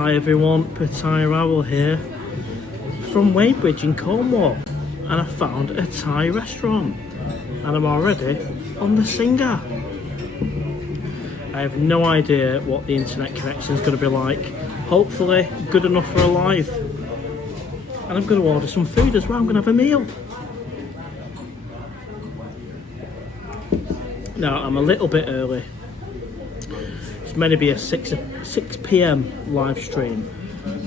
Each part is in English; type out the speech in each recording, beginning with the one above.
Hi everyone, PattayaOwl here from Weybridge in Cornwall, and I found a Thai restaurant and I'm already on the Singer. I have no idea what the internet connection is going to be like. Hopefully good enough for a live, and I'm going to order some food as well. I'm going to have a meal. Now I'm a little bit early. It's meant to be a 6 p.m. live stream,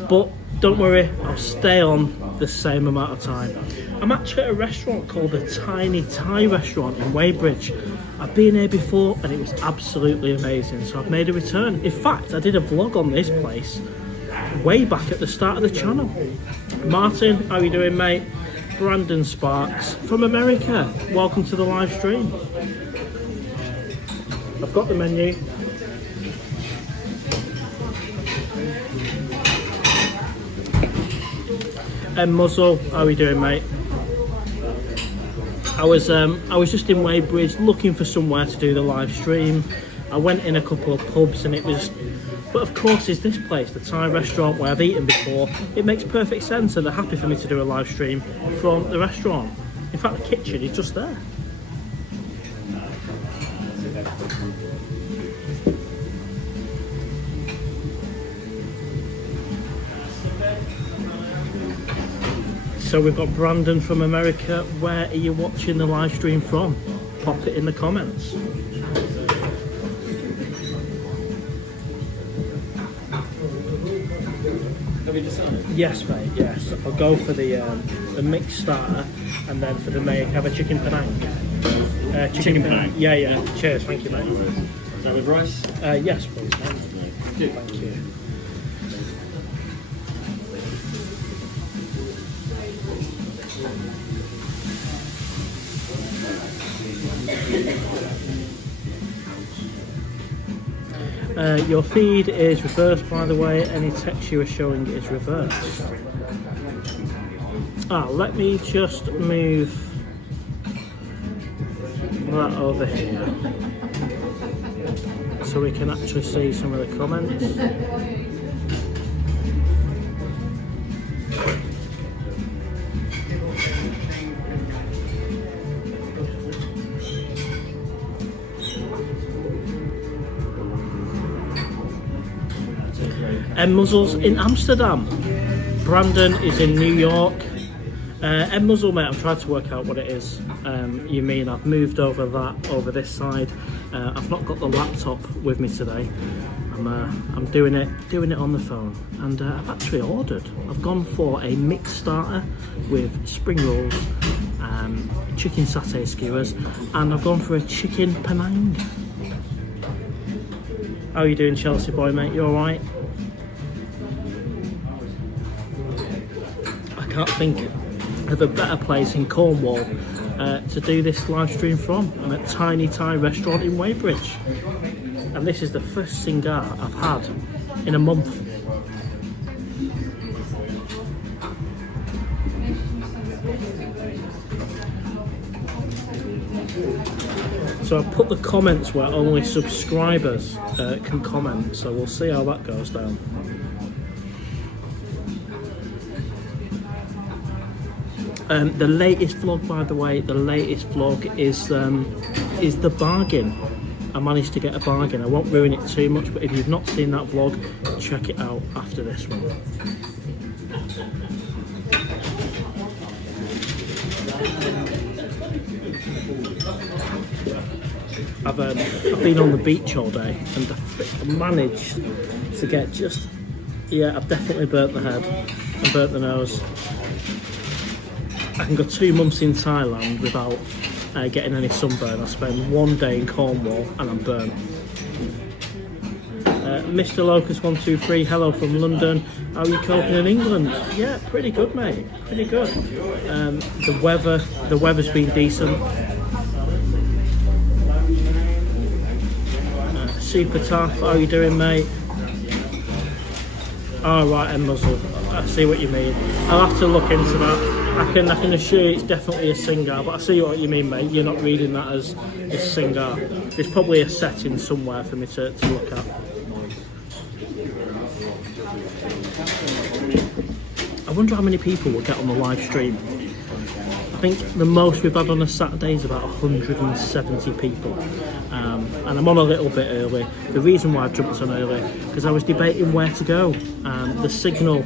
but don't worry, I'll stay on the same amount of time. I'm actually at a restaurant called the Tiny Thai Restaurant in Weybridge. I've been here before and it was absolutely amazing, so I've made a return. In fact, I did a vlog on this place way back at the start of the channel. Martin, how are you doing, mate? Brandon Sparks from America, welcome to the live stream. I've got the menu. And Muzzle, how are we doing, mate? I was just in Weybridge looking for somewhere to do the live stream. I went in a couple of pubs and it was, but of course it's this place, the Thai restaurant where I've eaten before. It makes perfect sense and they're happy for me to do a live stream from the restaurant. In fact, the kitchen is just there. So we've got Brandon from America. Where are you watching the live stream from? Pop it in the comments. Yes, mate. Yes, I'll go for the mixed starter, and then for the main, have a chicken penang. Chicken penang. Yeah. Cheers. Thank you, mate. Is that with rice? Yes, please, mate. Thank you. Your feed is reversed, by the way. Any text you are showing is reversed. Let me just move that over here so we can actually see some of the comments. Muzzle's in Amsterdam. Brandon is in New York. Muzzle, mate, I'm trying to work out what it is you mean. I've moved over this side. I've not got the laptop with me today. I'm doing it on the phone, and I've actually ordered. I've gone for a mixed starter with spring rolls, chicken satay skewers, and I've gone for a chicken penang. How are you doing, Chelsea boy, mate? You all right? I can't think of a better place in Cornwall to do this live stream from. I'm at Tiny Thai Restaurant in Weybridge, and this is the first Singer I've had in a month. So I put the comments where only subscribers can comment, so we'll see how that goes down. The latest vlog, by the way, is the bargain. I managed to get a bargain. I won't ruin it too much, but if you've not seen that vlog, check it out after this one. I've been on the beach all day and I managed to get just, I've definitely burnt the head and burnt the nose. I can go 2 months in Thailand without getting any sunburn. I spend 1 day in Cornwall and I'm burnt. Mr. Locust 123, hello from London. How are you coping in England? Yeah, pretty good, mate. Pretty good. The weather's been decent. Super tough. How are you doing, mate? Oh, right, and Muzzle. I see what you mean. I'll have to look into that. I can assure you it's definitely a Singer, but I see what you mean, mate. You're not reading that as a Singer. There's probably a setting somewhere for me to look at. wonder how many people will get on the live stream. I think the most we've had on a Saturday is about 170 people. And I'm on a little bit early. The reason why I've jumped on early, because I was debating where to go. The signal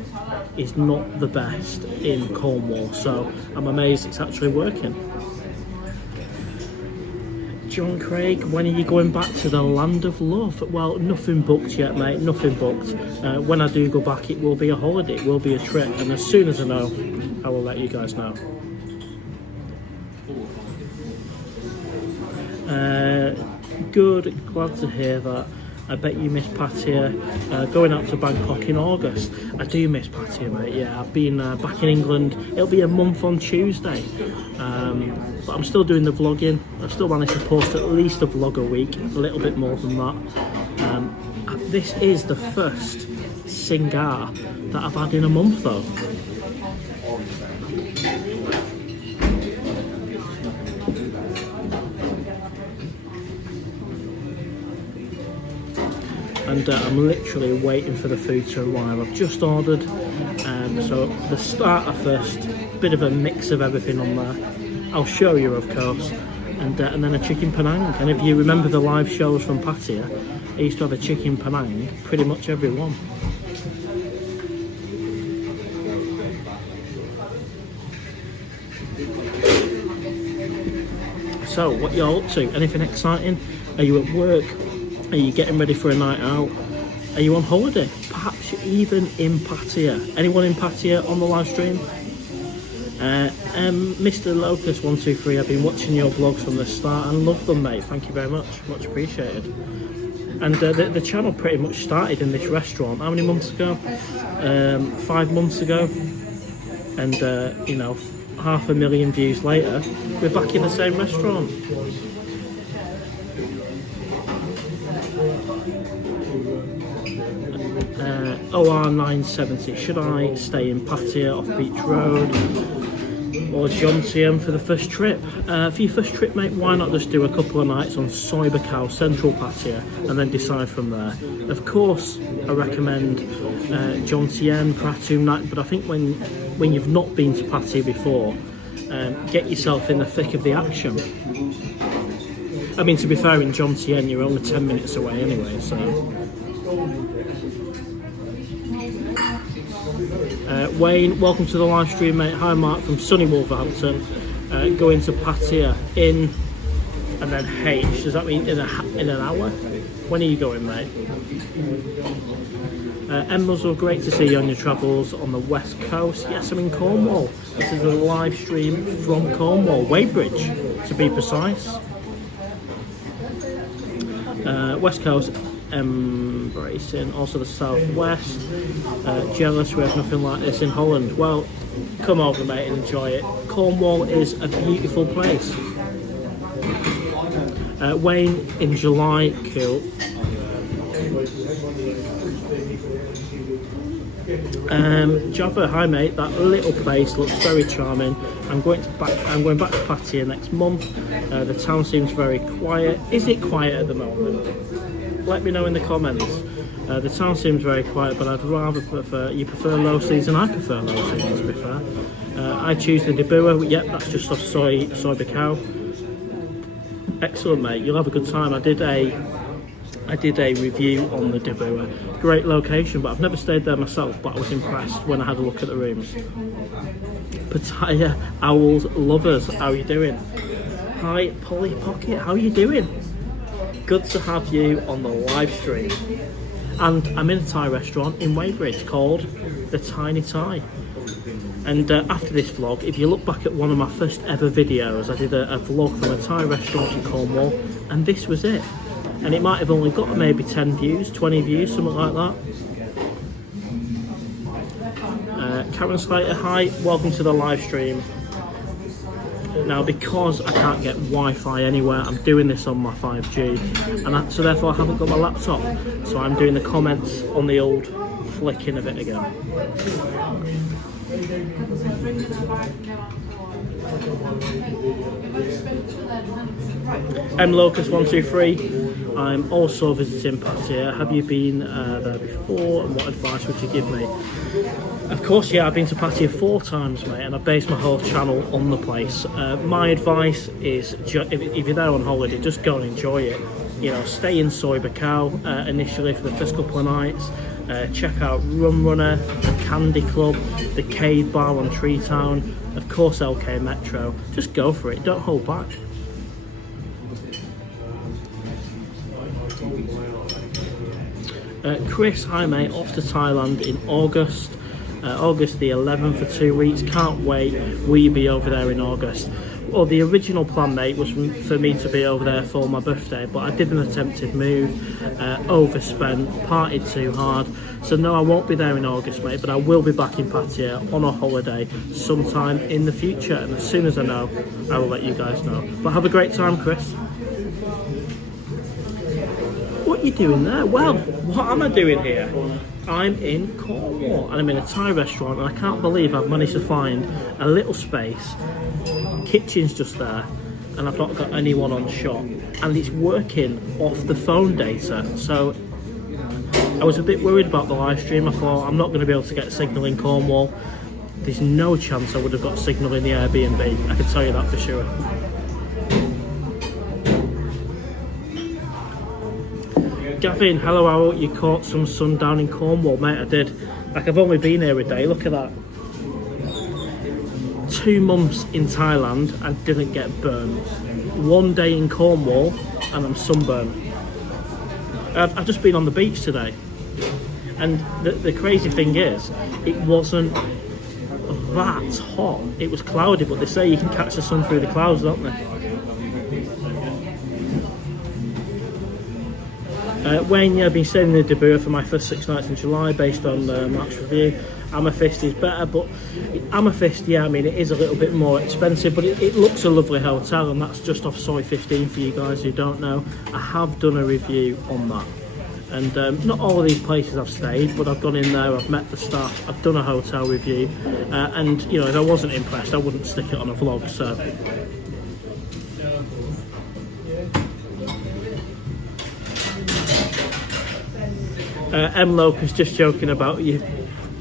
is not the best in Cornwall, so I'm amazed it's actually working. John Craig, when are you going back to the land of love? Well, nothing booked yet, mate, nothing booked. When I do go back, it will be a holiday, it will be a trip, and as soon as I know, I will let you guys know. Good, glad to hear that. I bet you miss Pataya. Going out to Bangkok in August. I do miss Pataya, mate. Yeah, I've been back in England. It'll be a month on Tuesday. But I'm still doing the vlogging. I've still managed to post at least a vlog a week, a little bit more than that. This is the first Singar that I've had in a month though. And I'm literally waiting for the food to arrive. I've just ordered, so the starter first, bit of a mix of everything on there. I'll show you, of course, and then a chicken Penang. And if you remember the live shows from Pataya, I used to have a chicken Penang pretty much every one. So, what y'all up to? Anything exciting? Are you at work? Are you getting ready for a night out? Are you on holiday? Perhaps you're even in Pataya. Anyone in Pataya on the live stream? Mr. Locust123, I've been watching your vlogs from the start and love them, mate. Thank you very much. Much appreciated. And the channel pretty much started in this restaurant. How many months ago? 5 months ago. And, you know, 500,000 views later, we're back in the same restaurant. OR970, should I stay in Pataya off Beach Road or Jomtien for the first trip? For your first trip, mate, why not just do a couple of nights on Soibakau, Central Pataya, and then decide from there? Of course, I recommend Jomtien, Pratum night, but I think when you've not been to Pataya before, get yourself in the thick of the action. I mean, to be fair, in Jomtien, you're only 10 minutes away anyway, so... Wayne, welcome to the live stream, mate. Hi, Mark from sunny Wolverhampton. Going to Pataya in and then H. Does that mean in an hour? When are you going, mate? Muzzle, great to see you on your travels on the west coast. Yes, I'm in Cornwall. This is a live stream from Cornwall, Weybridge, to be precise. West coast. Embracing also the southwest. Jealous we have nothing like this in Holland. Well, come over, mate, and enjoy it. Cornwall is a beautiful place. Wayne in July, cool. Java, hi mate. That little place looks very charming. I'm going back to Pataya next month. The town seems very quiet. Is it quiet at the moment? Let me know in the comments. The town seems very quiet, but I'd rather prefer... You prefer low season? I prefer low season, to be fair. I choose the Debua. Yep, that's just off Soibakau. Excellent, mate. You'll have a good time. I did a review on the Debua. Great location, but I've never stayed there myself, but I was impressed when I had a look at the rooms. PattayaOwl lovers, how are you doing? Hi, Polly Pocket, how are you doing? Good to have you on the live stream. And I'm in a Thai restaurant in Weybridge called The Tiny Thai. And after this vlog, if you look back at one of my first ever videos, I did a vlog from a Thai restaurant in Cornwall, and this was it. And it might have only got maybe 10 views, 20 views, something like that. Karen Slater, hi, welcome to the live stream. Now, because I can't get Wi-Fi anywhere, I'm doing this on my 5G, and so therefore I haven't got my laptop. So I'm doing the comments on the old flicking of it again. Locust123, I'm also visiting Pataya. Have you been there before, and what advice would you give me? Of course, yeah, I've been to Pattaya 4 times, mate, and I've based my whole channel on the place. My advice is, if you're there on holiday, just go and enjoy it. You know, stay in Soy Bacau initially for the first couple of nights. Check out Rum Runner, the Candy Club, the Cave Bar on Tree Town, of course LK Metro. Just go for it, don't hold back. Chris, hi mate, off to Thailand in August. August the 11th for 2 weeks, can't wait. Will you be over there in August? Well, the original plan, mate, was for me to be over there for my birthday, but I did an attempted move, overspent, partied too hard. So no, I won't be there in August, mate, but I will be back in Pattaya on a holiday sometime in the future, and as soon as I know, I will let you guys know. But have a great time, Chris. What are you doing there? Well, what am I doing here? I'm in Cornwall and I'm in a Thai restaurant, and I can't believe I've managed to find a little space. Kitchen's just there, and I've not got anyone on shot, and it's working off the phone data. So I was a bit worried about the live stream. I thought, I'm not going to be able to get signal in Cornwall. There's no chance I would have got signal in the Airbnb, I can tell you that for sure. Gavin, hello Owl, you caught some sun down in Cornwall, mate. I did. Like, I've only been here a day, look at that. 2 months in Thailand and didn't get burned. 1 day in Cornwall and I'm sunburned. I've just been on the beach today, and the crazy thing is, it wasn't that hot. It was cloudy, but they say you can catch the sun through the clouds, don't they? Wayne, yeah, I've been staying in the Debura for my first 6 nights in July based on Mark's review. Amethyst is better, but Amethyst, yeah, I mean, it is a little bit more expensive, but it looks a lovely hotel, and that's just off Soy 15 for you guys who don't know. I have done a review on that, and not all of these places I've stayed, but I've gone in there, I've met the staff, I've done a hotel review, and you know, if I wasn't impressed, I wouldn't stick it on a vlog. So M Locust just joking about you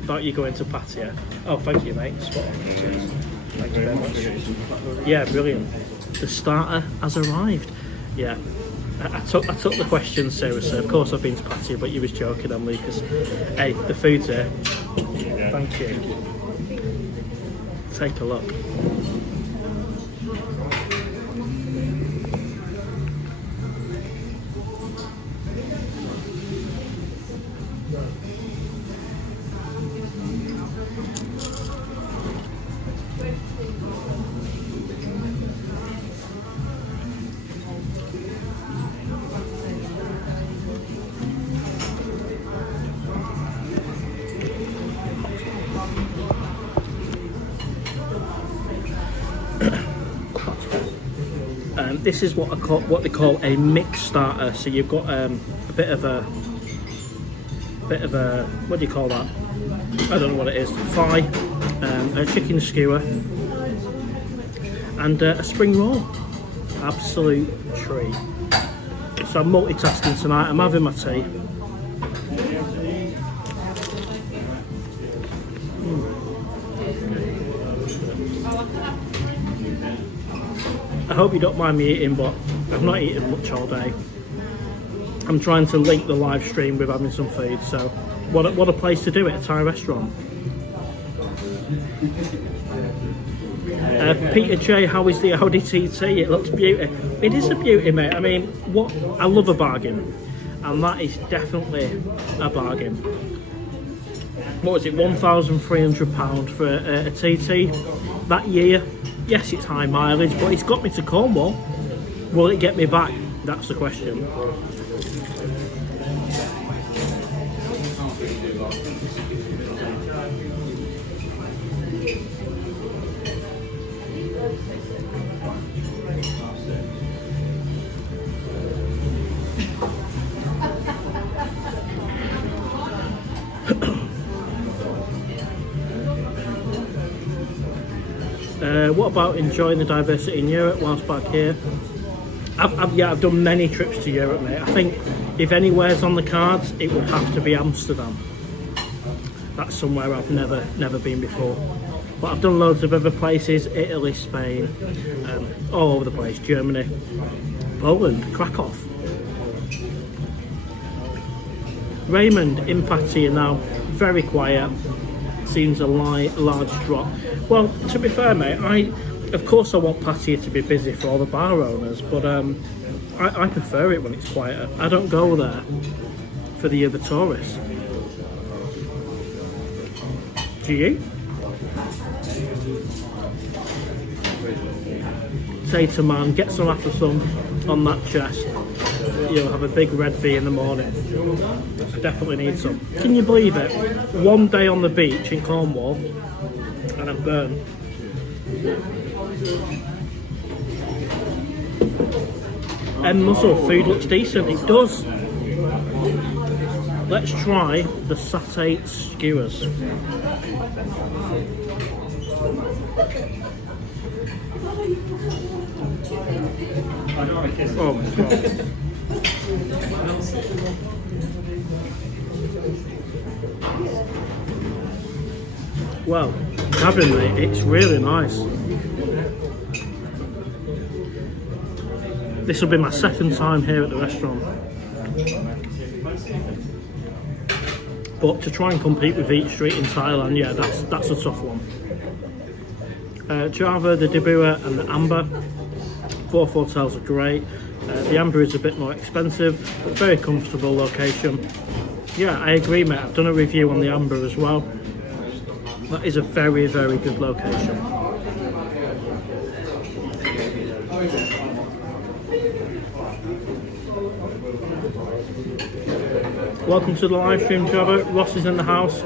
going to Pattaya. Oh, thank you, mate. Spot on. Cheers. Thank you very much. Yeah, brilliant. The starter has arrived. Yeah, I took the question seriously. Of course, I've been to Pattaya, but you was joking, M Lucas. Hey, the food's here. Thank you. Take a look. This is what they call a mixed starter. So you've got a bit of a what do you call that? I don't know what it is. Thigh, a chicken skewer, and a spring roll. Absolute treat. So I'm multitasking tonight. I'm having my tea. I hope you don't mind me eating, but I've not eaten much all day. I'm trying to link the live stream with having some food, so what a place to do it, a Thai restaurant. Peter J, how is the Audi TT? It looks beauty. It is a beauty, mate. I mean, I love a bargain, and that is definitely a bargain. What was it, £1,300 for a TT that year? Yes, it's high mileage, but it's got me to Cornwall. Will it get me back? That's the question. What about enjoying the diversity in Europe whilst back here? I've done many trips to Europe, mate. I think if anywhere's on the cards, it would have to be Amsterdam. that's somewhere I've never been before. But I've done loads of other places: Italy, Spain, all over the place, Germany, Poland, Krakow. Raymond in Pataya now, very quiet, seems a large drop. Well, to be fair, mate, of course I want Pataya to be busy for all the bar owners, but I prefer it when it's quieter. I don't go there for the other tourists. Do you? Tater man, get some after sun on that chest. You'll have a big red V in the morning. I definitely need some. Can you believe it? One day on the beach in Cornwall and I'm burned. And mussel food looks decent. It does. Let's try the satay skewers. Oh my god. Well, Gavin, mate, it's really nice. This will be my second time here at the restaurant. But to try and compete with Eat Street in Thailand, yeah, that's a tough one. Java, the Dibua and the Amber, both hotels are great. The Amber is a bit more expensive, but very comfortable location. Yeah, I agree, mate. I've done a review on the Amber as well. That is a very, very good location. Welcome to the live stream, Java. Ross is in the house.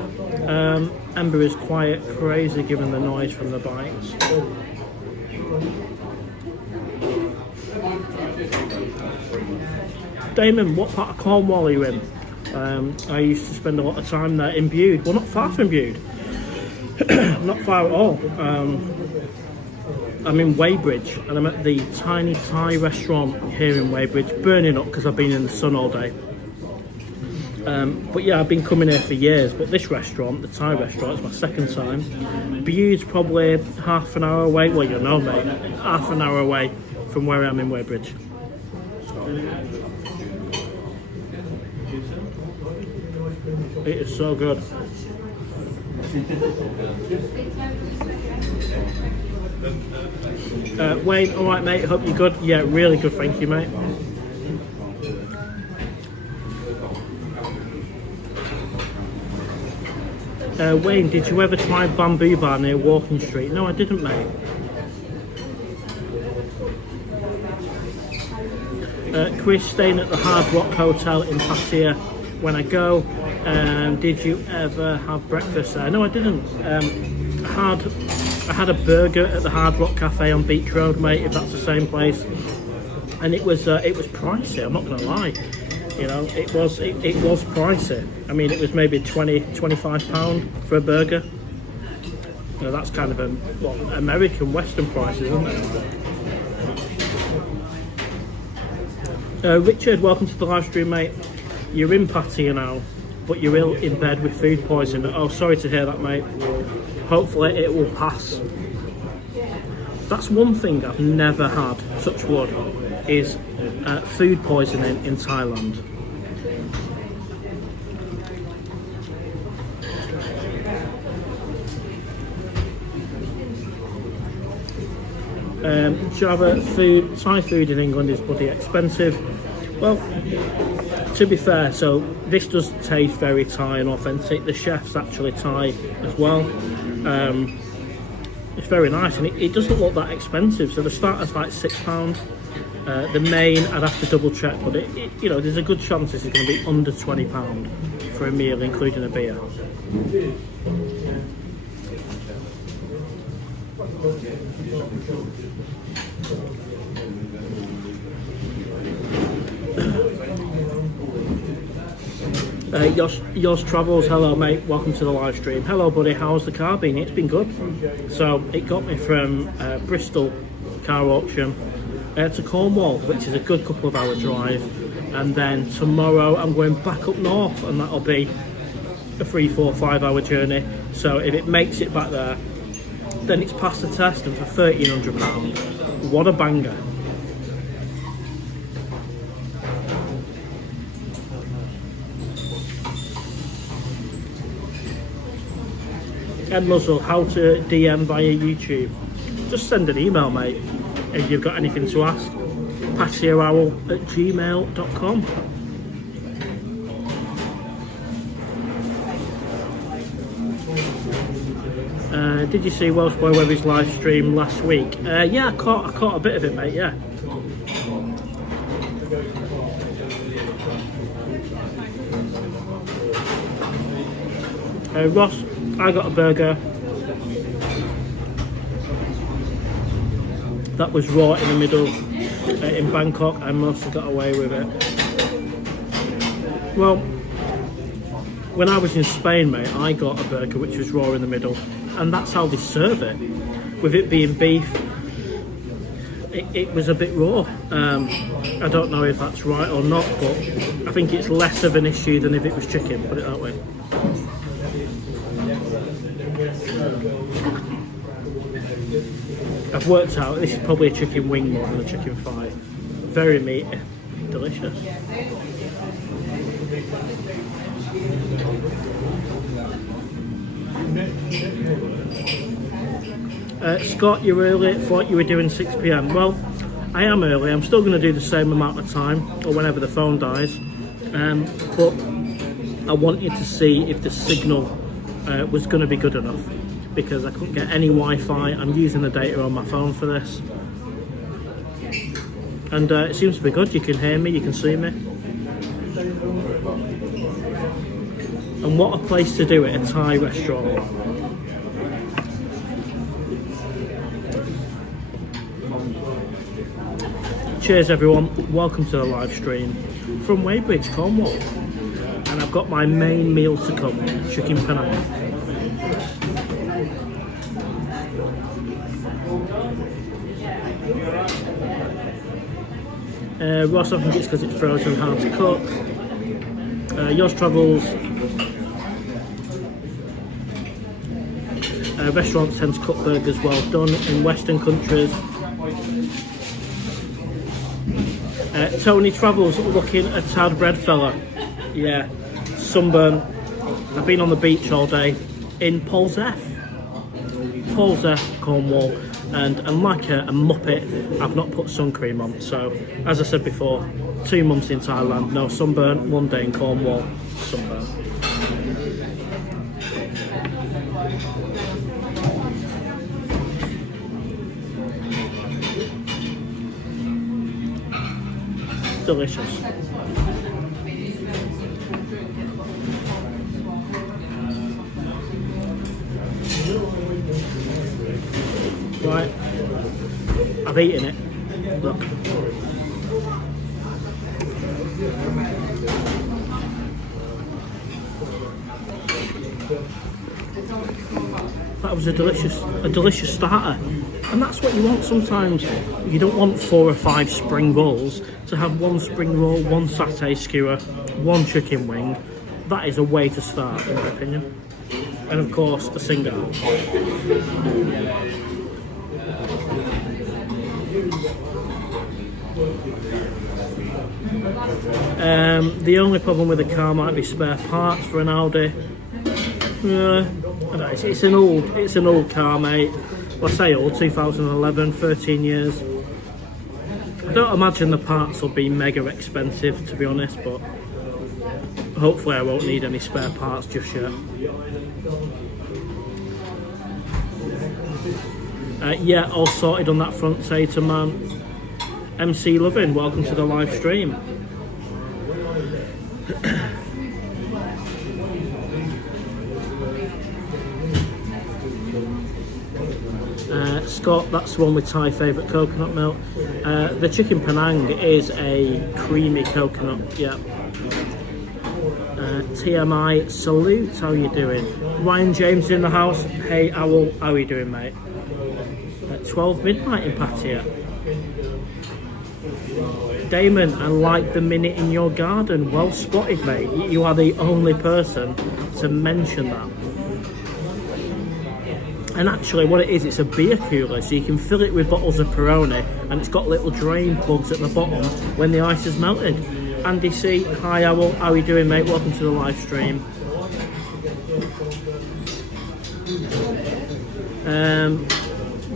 Amber is quiet, crazy given the noise from the bikes. Damon, what part of Cornwall are you in? I used to spend a lot of time there in Bude. Well, not far from Bude. Not far at all. I'm in Weybridge and I'm at the Tiny Thai restaurant here in Weybridge, burning up because I've been in the sun all day. But yeah, I've been coming here for years, but this restaurant, the Thai restaurant, it's my second time. Bude's probably half an hour away. Well, you know, mate, half an hour away from where I am in Weybridge. It is so good. Wayne, alright mate, hope you're good. Yeah, really good, thank you mate. Wayne, did you ever try Bamboo Bar near Walking Street? No, I didn't, mate. Chris, staying at the Hard Rock Hotel in Pataya when I go. Did you ever have breakfast there? No, I didn't. I had a burger at the Hard Rock Cafe on Beach Road, mate, if that's the same place. And it was pricey, I'm not going to lie. You know, it was pricey. I mean, it was maybe £25 for a burger. You know, that's kind of American Western prices, isn't it? Richard, welcome to the live stream, mate. You're in Pataya now, but you're ill in bed with food poisoning. Oh, sorry to hear that, mate. Hopefully it will pass. That's one thing I've never had, touch wood, is food poisoning in Thailand. Java food, Thai food in England is bloody expensive. Well, to be fair, so this does taste very Thai and authentic. The chef's actually Thai as well. It's very nice and it doesn't look that expensive. So the starter's like £6. The main, I'd have to double check, but you know, there's a good chance this is going to be under £20 for a meal, including a beer. Yours Travels, hello mate, welcome to the live stream. Hello buddy, how's the car been? It's been good. So it got me from Bristol car auction to Cornwall, which is a good couple of hour drive, and then tomorrow I'm going back up north, and that'll be a 3, 4, 5 hour journey. So if it makes it back there, then it's passed the test, and for £1,300, what a banger. Ed Muzzle, how to DM via YouTube. Just send an email, mate, if you've got anything to ask. PattayaOwl@gmail.com. Did you see Welsh Boy Webby's live stream last week? Yeah, I caught a bit of it, mate, yeah. Ross, I got a burger that was raw in the middle in Bangkok. I mostly got away with it. Well, when I was in Spain, mate, I got a burger which was raw in the middle, and that's how they serve it. With it being beef, it was a bit raw. I don't know if that's right or not, but I think it's less of an issue than if it was chicken, put it that way. I've worked out this is probably a chicken wing more than a chicken thigh. Very meaty, delicious. Scott, you're early. Thought you were doing 6 p.m. Well, I am early. I'm still going to do the same amount of time, or whenever the phone dies. But I wanted to see if the signal was going to be good enough, because I couldn't get any Wi-Fi. I'm using the data on my phone for this, and it seems to be good. You can hear me, you can see me. And what a place to do it, a Thai restaurant. Cheers everyone, welcome to the live stream from Weybridge, Cornwall. And I've got my main meal to come, chicken Penang. Ross, I think it's because it's frozen, hard to cook. Yours Travels. Restaurants tend to cook burgers well done in Western countries. Tony Travels, looking a tad red fella. Yeah, sunburn. I've been on the beach all day in Polzeath, Cornwall, and like a muppet, I've not put sun cream on. So, as I said before, 2 months in Thailand, no sunburn, 1 day in Cornwall, sunburn. Delicious. Right, I've eaten it. Look. That was a delicious starter. And that's what you want sometimes. You don't want 4 or 5 spring rolls. To have 1 spring roll, 1 satay skewer, 1 chicken wing, that is a way to start, in my opinion. And of course, a single. The only problem with the car might be spare parts for an Audi. I don't know, it's an old car, mate. Well, I say old, 2011, 13 years. I don't imagine the parts will be mega expensive, to be honest, but hopefully I won't need any spare parts just yet. Yeah, all sorted on that front, Tater man. MC Lovin, welcome to the live stream. Scott, that's the one with Thai favourite coconut milk. The chicken Penang is a creamy coconut, yeah. TMI, salute, how you doing? Ryan James in the house. Hey Owl, how are you doing, mate? At 12 midnight in Pattaya. Damon, I like the minute in your garden. Well spotted, mate. You are the only person to mention that. And actually what it is, it's a beer cooler, so you can fill it with bottles of Peroni, and it's got little drain plugs at the bottom when the ice has melted. Andy C, hi Owl, how are you doing, mate? Welcome to the live stream.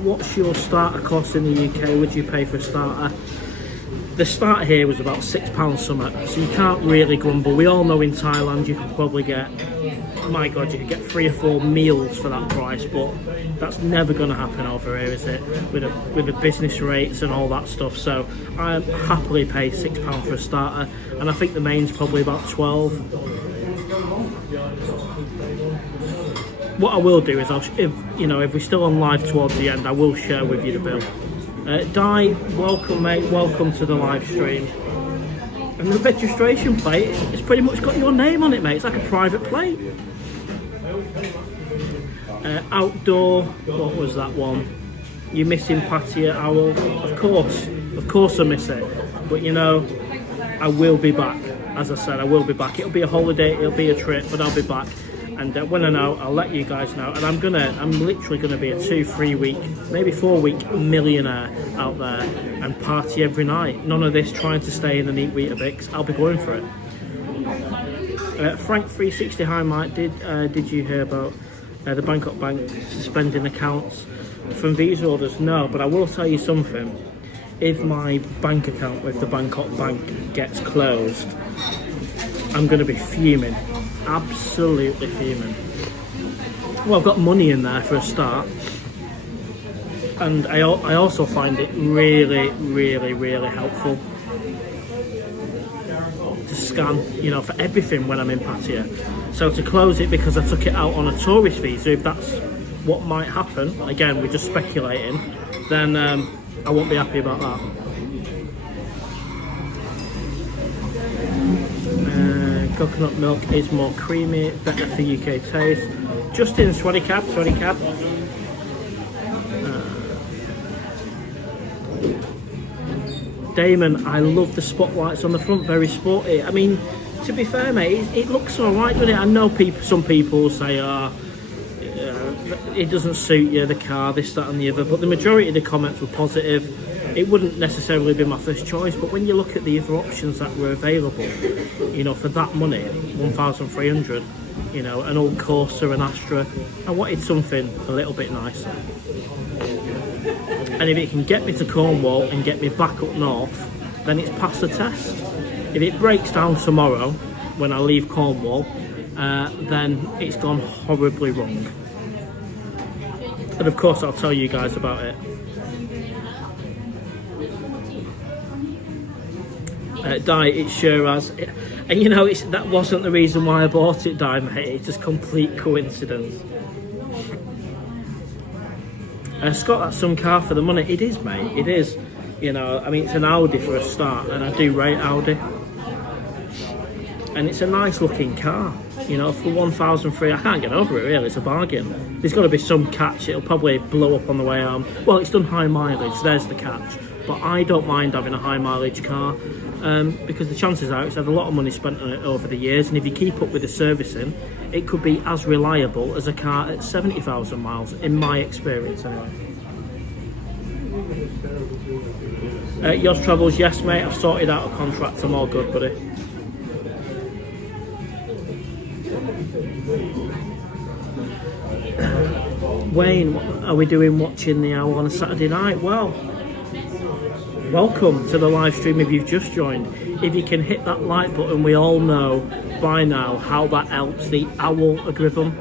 What's your starter cost in the UK? Would you pay for a starter? The starter here was about £6 something, so you can't really grumble. We all know in Thailand you could probably get, my God, you could get 3 or 4 meals for that price, but that's never going to happen over here, is it? With the business rates and all that stuff. So I happily pay £6 for a starter, and I think the main's probably about 12. What I will do is, if we're still on live towards the end, I will share with you the bill. Di, welcome, mate. Welcome to the live stream. And the registration plate, it's pretty much got your name on it, mate. It's like a private plate. Outdoor, what was that one? You're missing PattayaOwl? Of course I miss it. But I will be back. As I said, I will be back. It'll be a holiday, it'll be a trip, but I'll be back. And when I know, I'll let you guys know. And I'm literally gonna be a 2-3 week, maybe 4 week millionaire out there and party every night. None of this trying to stay in the neat Weetabix. I'll be going for it. Frank 360, hi Mike. Did you hear about the Bangkok Bank suspending accounts from Visa orders? No, but I will tell you something. If my bank account with the Bangkok Bank gets closed, I'm going to be fuming. Absolutely fuming. Well, I've got money in there for a start, and I also find it really, really, really helpful to scan, for everything when I'm in Pattaya. So to close it because I took it out on a tourist visa, if that's what might happen, again, we're just speculating, then I won't be happy about that. Coconut milk is more creamy, better for UK taste. Justin, swaddy cap. Damon, I love the spotlights on the front, very sporty. I mean, to be fair, mate, it looks alright, doesn't it? I know some people say, it doesn't suit you, the car, this, that and the other, but the majority of the comments were positive. It wouldn't necessarily be my first choice, but when you look at the other options that were available, for that money, 1,300, an old Corsa, an Astra, I wanted something a little bit nicer. And if it can get me to Cornwall and get me back up north, then it's passed the test. If it breaks down tomorrow when I leave Cornwall, then it's gone horribly wrong. And of course I'll tell you guys about it. Di, it sure has. And that wasn't the reason why I bought it, Di, mate. It's just complete coincidence. Scott, that's some car for the money. It is, mate. It is. It's an Audi for a start, and I do rate Audi. And it's a nice looking car. For 1,003, I can't get over it, really. It's a bargain. There's got to be some catch. It'll probably blow up on the way home. Well, it's done high mileage. There's the catch. But I don't mind having a high mileage car because the chances are it's had a lot of money spent on it over the years, and if you keep up with the servicing, it could be as reliable as a car at 70,000 miles, in my experience anyway. Yours travels, yes mate, I've sorted out a contract, I'm all good, buddy. Wayne, what are we doing watching the Owl on a Saturday night? Well, welcome to the live stream if you've just joined. If you can hit that like button, we all know by now how that helps the Owl algorithm.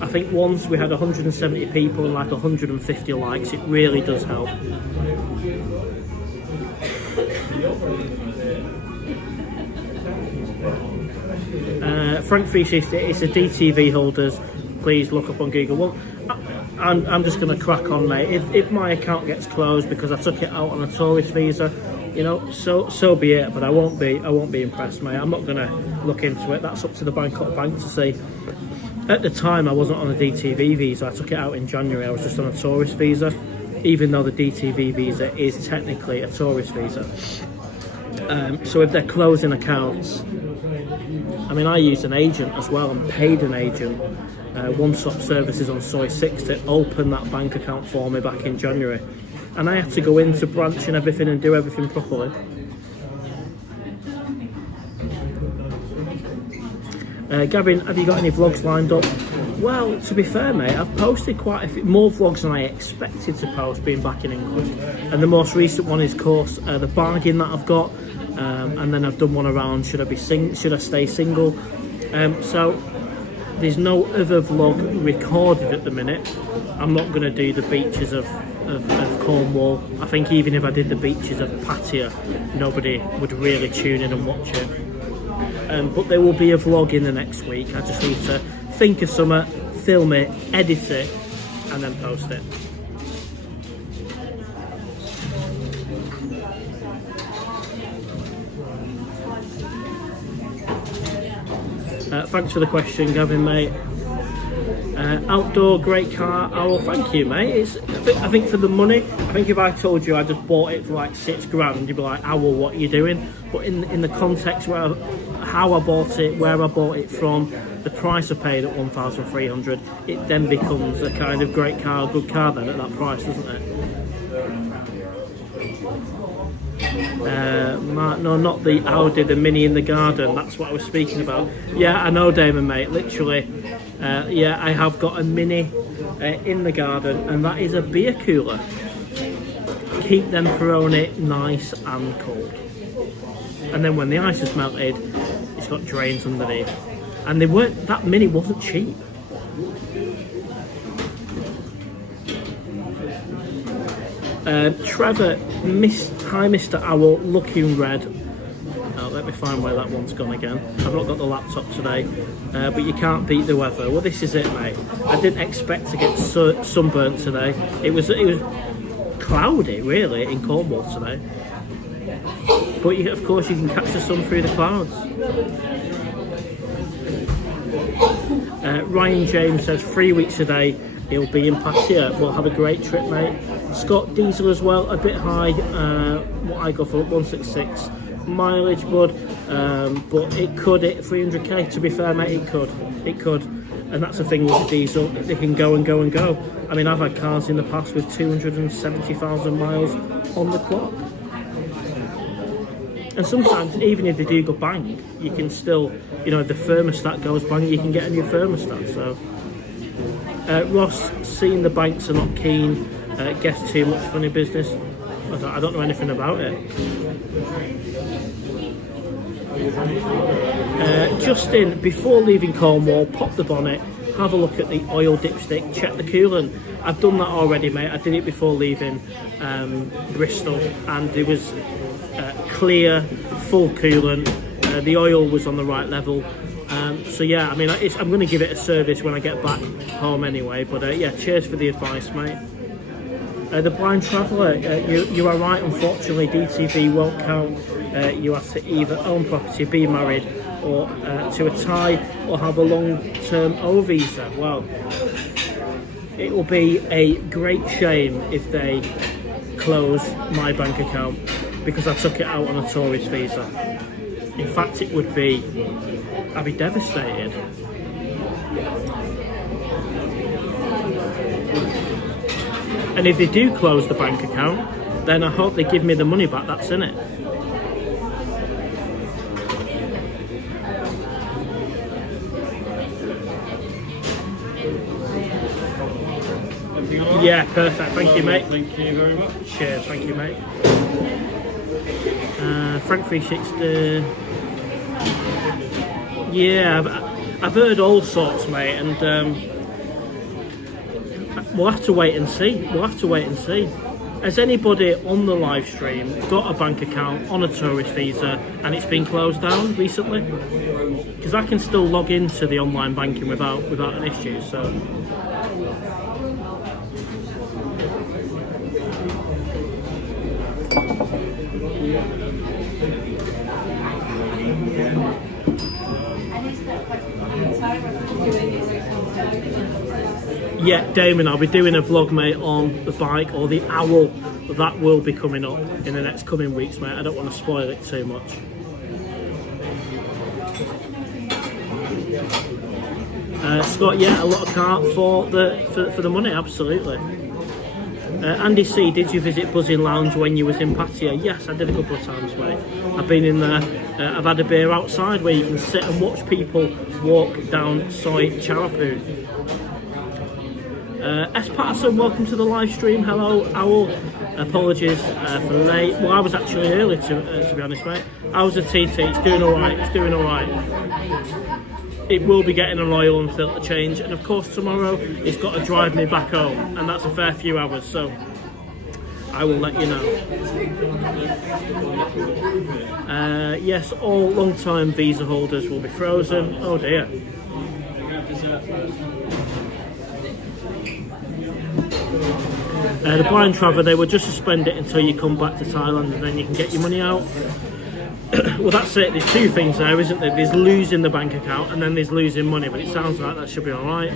I think once we had 170 people and like 150 likes, it really does help. Frank 360, it's a DTV holders. Please look up on Google. Well, I'm just going to crack on, mate. If my account gets closed because I took it out on a tourist visa, so be it. But I won't be impressed, mate. I'm not going to look into it. That's up to the Bangkok Bank to see. At the time, I wasn't on a DTV visa. I took it out in January. I was just on a tourist visa. even though the DTV visa is technically a tourist visa. So if they're closing accounts, I mean, I used an agent as well and paid an agent, One Stop Services on Soy 6, to open that bank account for me back in January. And I had to go into branch and everything and do everything properly. Gavin, have you got any vlogs lined up? Well, to be fair, mate, I've posted quite a few more vlogs than I expected to post being back in England. And the most recent one is, of course, the bargain that I've got. And then I've done one around should I stay single. So there's no other vlog recorded at the minute. I'm not going to do the beaches of Cornwall. I think even if I did the beaches of Pataya, nobody would really tune in and watch it. But there will be a vlog in the next week. I just need to think of something, film it, edit it, and then post it. Thanks for the question, Gavin, mate. Outdoor great car, Owl. Thank you, mate. I think for the money, I think if I told you I just bought it for like £6,000, you'd be like, Owl, what are you doing? But in the context how I bought it, where I bought it from, the price I paid at 1,300, it then becomes a kind of great car, good car then at that price, doesn't it? No, not the Audi, the Mini in the garden. That's what I was speaking about. Yeah, I know, Damon, mate. Literally, yeah, I have got a Mini in the garden, and that is a beer cooler. Keep them Peroni nice and cold. And then when the ice is melted, it's got drains underneath. And that Mini wasn't cheap. Trevor, hi Mr. Owl, looking red. Let me find where that one's gone again. I've not got the laptop today, but you can't beat the weather. Well, this is it, mate. I didn't expect to get sunburnt today. It was cloudy, really, in Cornwall today. But of course, you can catch the sun through the clouds. Ryan James says 3 weeks a day he'll be in Pataya. We'll have a great trip, mate. Scott Diesel as well, a bit high. What I go for 166 mileage, bud. But it could hit 300k. To be fair, mate, it could. And that's the thing with the diesel; they can go and go and go. I mean, I've had cars in the past with 270,000 miles on the clock. And sometimes, even if they do go bang, you can still, the thermostat goes bang, you can get a new thermostat. So, Ross, seeing the banks are not keen, guess too much funny business. I don't know anything about it. Justin, before leaving Cornwall, pop the bonnet, have a look at the oil dipstick, check the coolant. I've done that already, mate. I did it before leaving Bristol, and it was clear, full coolant. The oil was on the right level. So yeah, I mean, I'm going to give it a service when I get back home anyway. But yeah, cheers for the advice, mate. The blind traveller, you are right. Unfortunately, DTV won't count. You have to either own property, be married, or to a Thai, or have a long-term O visa. Well, it will be a great shame if they close my bank account because I took it out on a tourist visa. In fact, I'd be devastated. And if they do close the bank account, then I hope they give me the money back that's in it. Yeah, perfect. Thank you, mate. Thank you very much. Cheers. Thank you, mate. Frank 360. Yeah, I've heard all sorts, mate, and we'll have to wait and see. Has anybody on the live stream got a bank account on a tourist visa and it's been closed down recently? Because I can still log into the online banking without an issue. So. Yeah, Damon, I'll be doing a vlog, mate, on the bike or the owl. That will be coming up in the next coming weeks, mate. I don't want to spoil it too much. Scott, yeah, a lot of cart for the money, absolutely. Andy C, did you visit Buzzing Lounge when you was in Pataya? Yes, I did a couple of times, mate. I've been in there. I've had a beer outside where you can sit and watch people walk down Soy Charapu. S. Patterson, welcome to the live stream. Hello, Owl. Apologies for late. Well, I was actually early to be honest, mate. How's the TT? It's doing all right. It's doing all right. It will be getting an oil and filter change, and of course tomorrow it's got to drive me back home, and that's a fair few hours. So I will let you know. Yes, all long-time visa holders will be frozen. Oh dear. The blind traveller, they will just suspend it until you come back to Thailand, and then you can get your money out. Well, that's it. There's two things there, isn't there? There's losing the bank account and then there's losing money, but it sounds like that should be alright.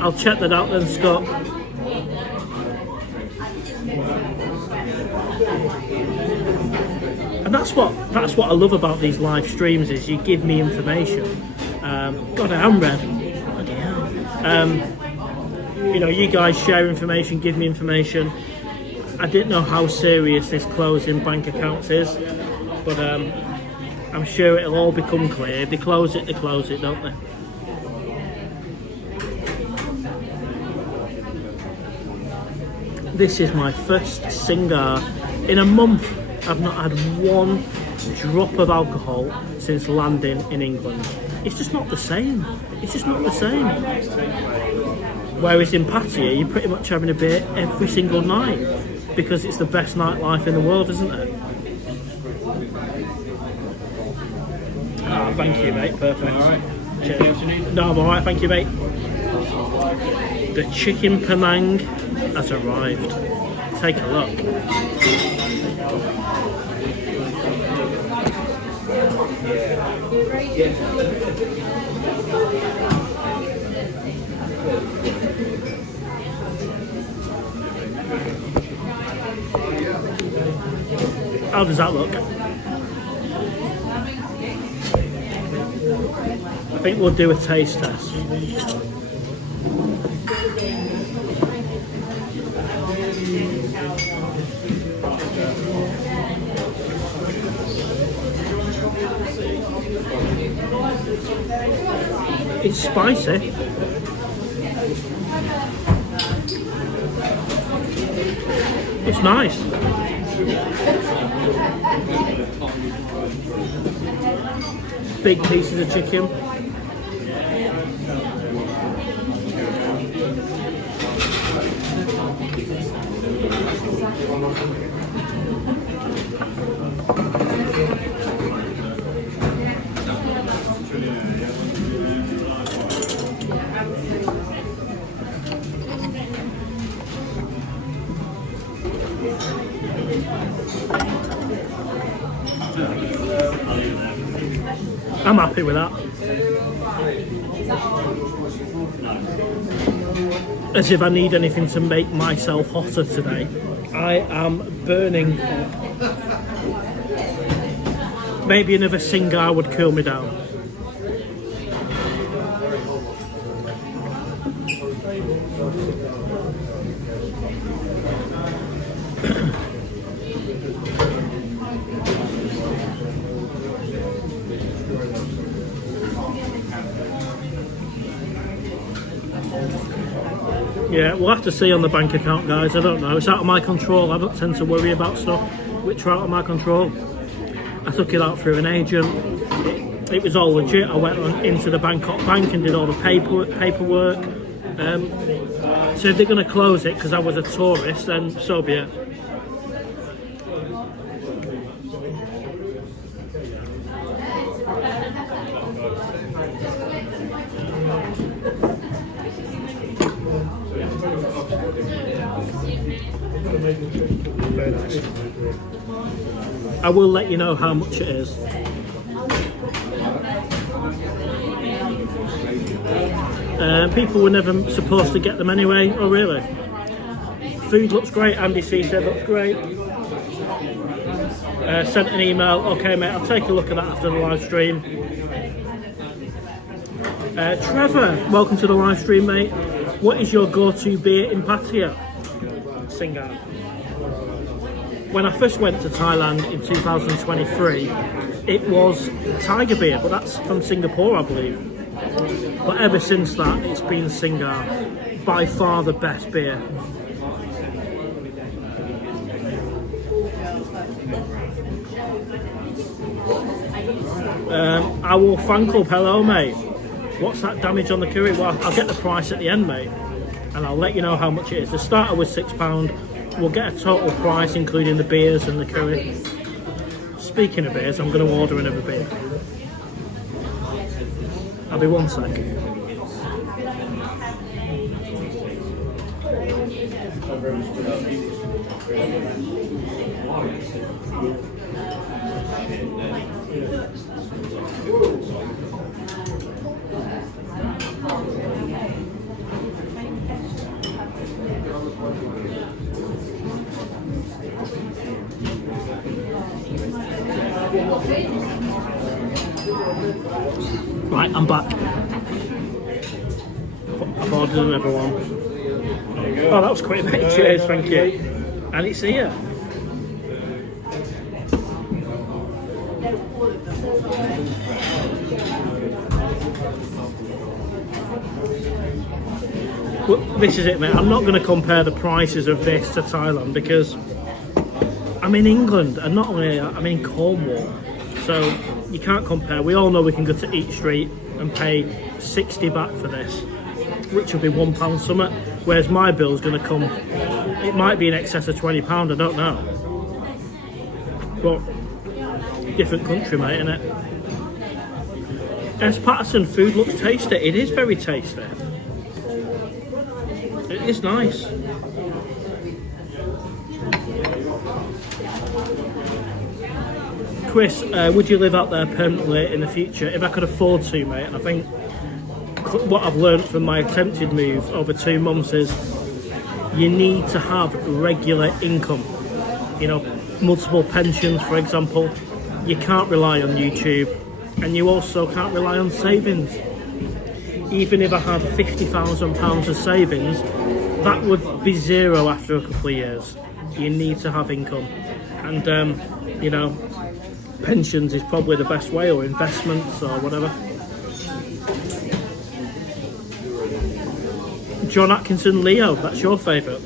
I'll check that out then, Scott. And that's what I love about these live streams, is you give me information. God, I am red. Bloody hell. You know, you guys share information, give me information. I didn't know how serious this closing bank accounts is, but I'm sure it'll all become clear. If they close it, don't they? This is my first Singar in a month. I've not had one drop of alcohol since landing in England. It's just not the same. It's just not the same. Whereas in Pataya, you're pretty much having a beer every single night, because it's the best nightlife in the world, isn't it? Ah, thank you, mate. Perfect. All right. Cheers. No, I'm all right. Thank you, mate. The chicken Penang has arrived. Take a look. How does that look? I think we'll do a taste test. It's spicy. It's nice. Big pieces of chicken. I'm happy with that. As if I need anything to make myself hotter today. I am burning up. Maybe another Singar would cool me down. Yeah, we'll have to see on the bank account, guys. I don't know. It's out of my control. I don't tend to worry about stuff which are out of my control. I took it out through an agent. It was all legit. I went into the Bangkok bank and did all the paperwork. So if they're going to close it because I was a tourist, then so be it. Very nice. I will let you know how much it is. People were never supposed to get them anyway. Oh really? Food looks great. Andy C said looks great. Sent an email. Okay, mate, I'll take a look at that after the live stream. Trevor, welcome to the live stream, mate. What is your go-to beer in Pattaya? Singar. When I first went to Thailand in 2023, it was Tiger beer, but that's from Singapore, I believe. But ever since that, it's been Singar. By far the best beer. Owl Fan Club, hello mate. What's that damage on the curry? Well, I'll get the price at the end, mate, and I'll let you know how much it is. The starter was £6. We'll get a total price including the beers and the curry. Speaking of beers, I'm going to order another beer. I'll be 1 sec. Right, I'm back. I've ordered another one. Oh, that was quick, mate. Cheers, thank you. And it's here. Well, this is it, mate. I'm not going to compare the prices of this to Thailand because I'm in England, and not only I'm in Cornwall, so you can't compare. We all know we can go to Eat Street and pay 60 baht for this, which will be £1 something, whereas my bill's going to come, it might be in excess of £20, I don't know. But different country, mate, innit? S. Patterson, food looks tasty. It is very tasty. It is nice. Chris, would you live out there permanently in the future? If I could afford to, mate. And I think what I've learned from my attempted move over 2 months is you need to have regular income. You know, multiple pensions, for example. You can't rely on YouTube, and you also can't rely on savings. Even if I had £50,000 of savings, that would be zero after a couple of years. You need to have income, and you know, pensions is probably the best way, or investments or whatever. John Atkinson, Leo, that's your favourite.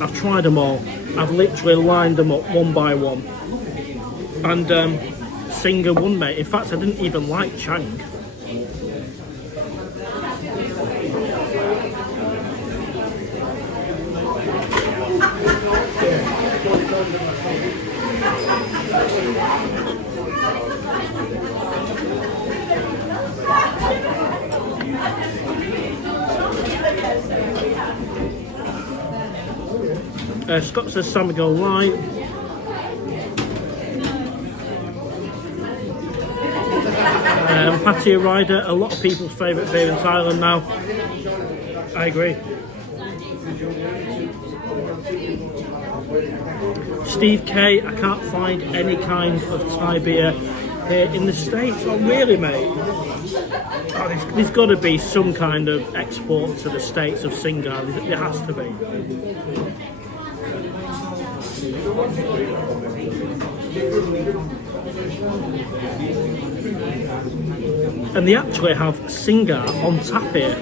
I've tried them all. I've literally lined them up one by one, and Singer won, mate. In fact, I didn't even like Chang. Scott says San Miguel Light. Pataya Rider, a lot of people's favourite beer in Thailand now. I agree. Steve K, I can't find any kind of Thai beer here in the States. Oh really, mate? Oh, there's got to be some kind of export to the States of Singar. There has to be. And they actually have Singar on tap here.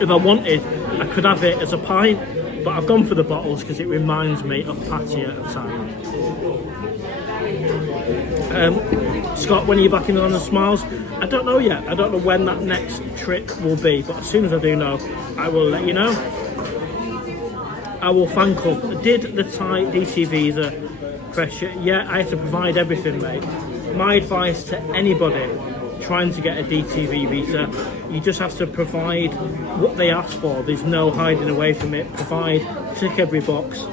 If I wanted, I could have it as a pint, but I've gone for the bottles because it reminds me of Pataya and Thailand. Scott, when are you back in the Land of Smiles? I don't know yet. I don't know when that next trip will be, but as soon as I do know, I will let you know. Our fan club, did the Thai DT visa pressure? Yeah, I had to provide everything, mate. My advice to anybody trying to get a DTV visa, you just have to provide what they ask for. There's no hiding away from it. Provide, tick every box.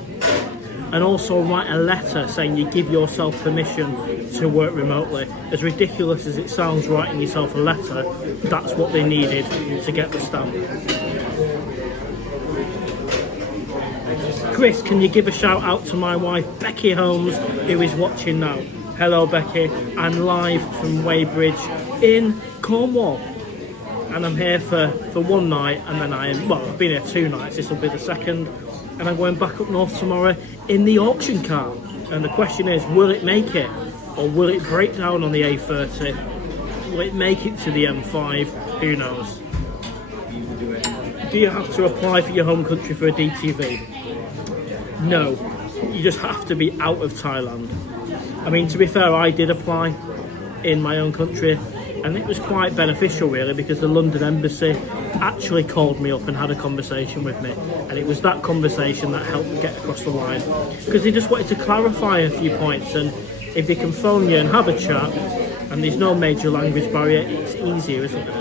and also write a letter saying you give yourself permission to work remotely. As ridiculous as it sounds, writing yourself a letter, that's what they needed to get the stamp. Chris, can you give a shout out to my wife Becky Holmes, who is watching now? Hello Becky, I'm live from Weybridge in Cornwall, and I'm here for one night, and then I've been here 2 nights, this will be the second, and I'm going back up north tomorrow in the auction car. And the question is, will it make it, or will it break down on the A30? Will it make it to the M5? Who knows? Do you have to apply for your home country for a DTV? No, you just have to be out of Thailand. I mean, to be fair, I did apply in my own country, and it was quite beneficial really, because the London Embassy actually called me up and had a conversation with me, and it was that conversation that helped me get across the line, because they just wanted to clarify a few points. And if they can phone you and have a chat and there's no major language barrier, it's easier, isn't it?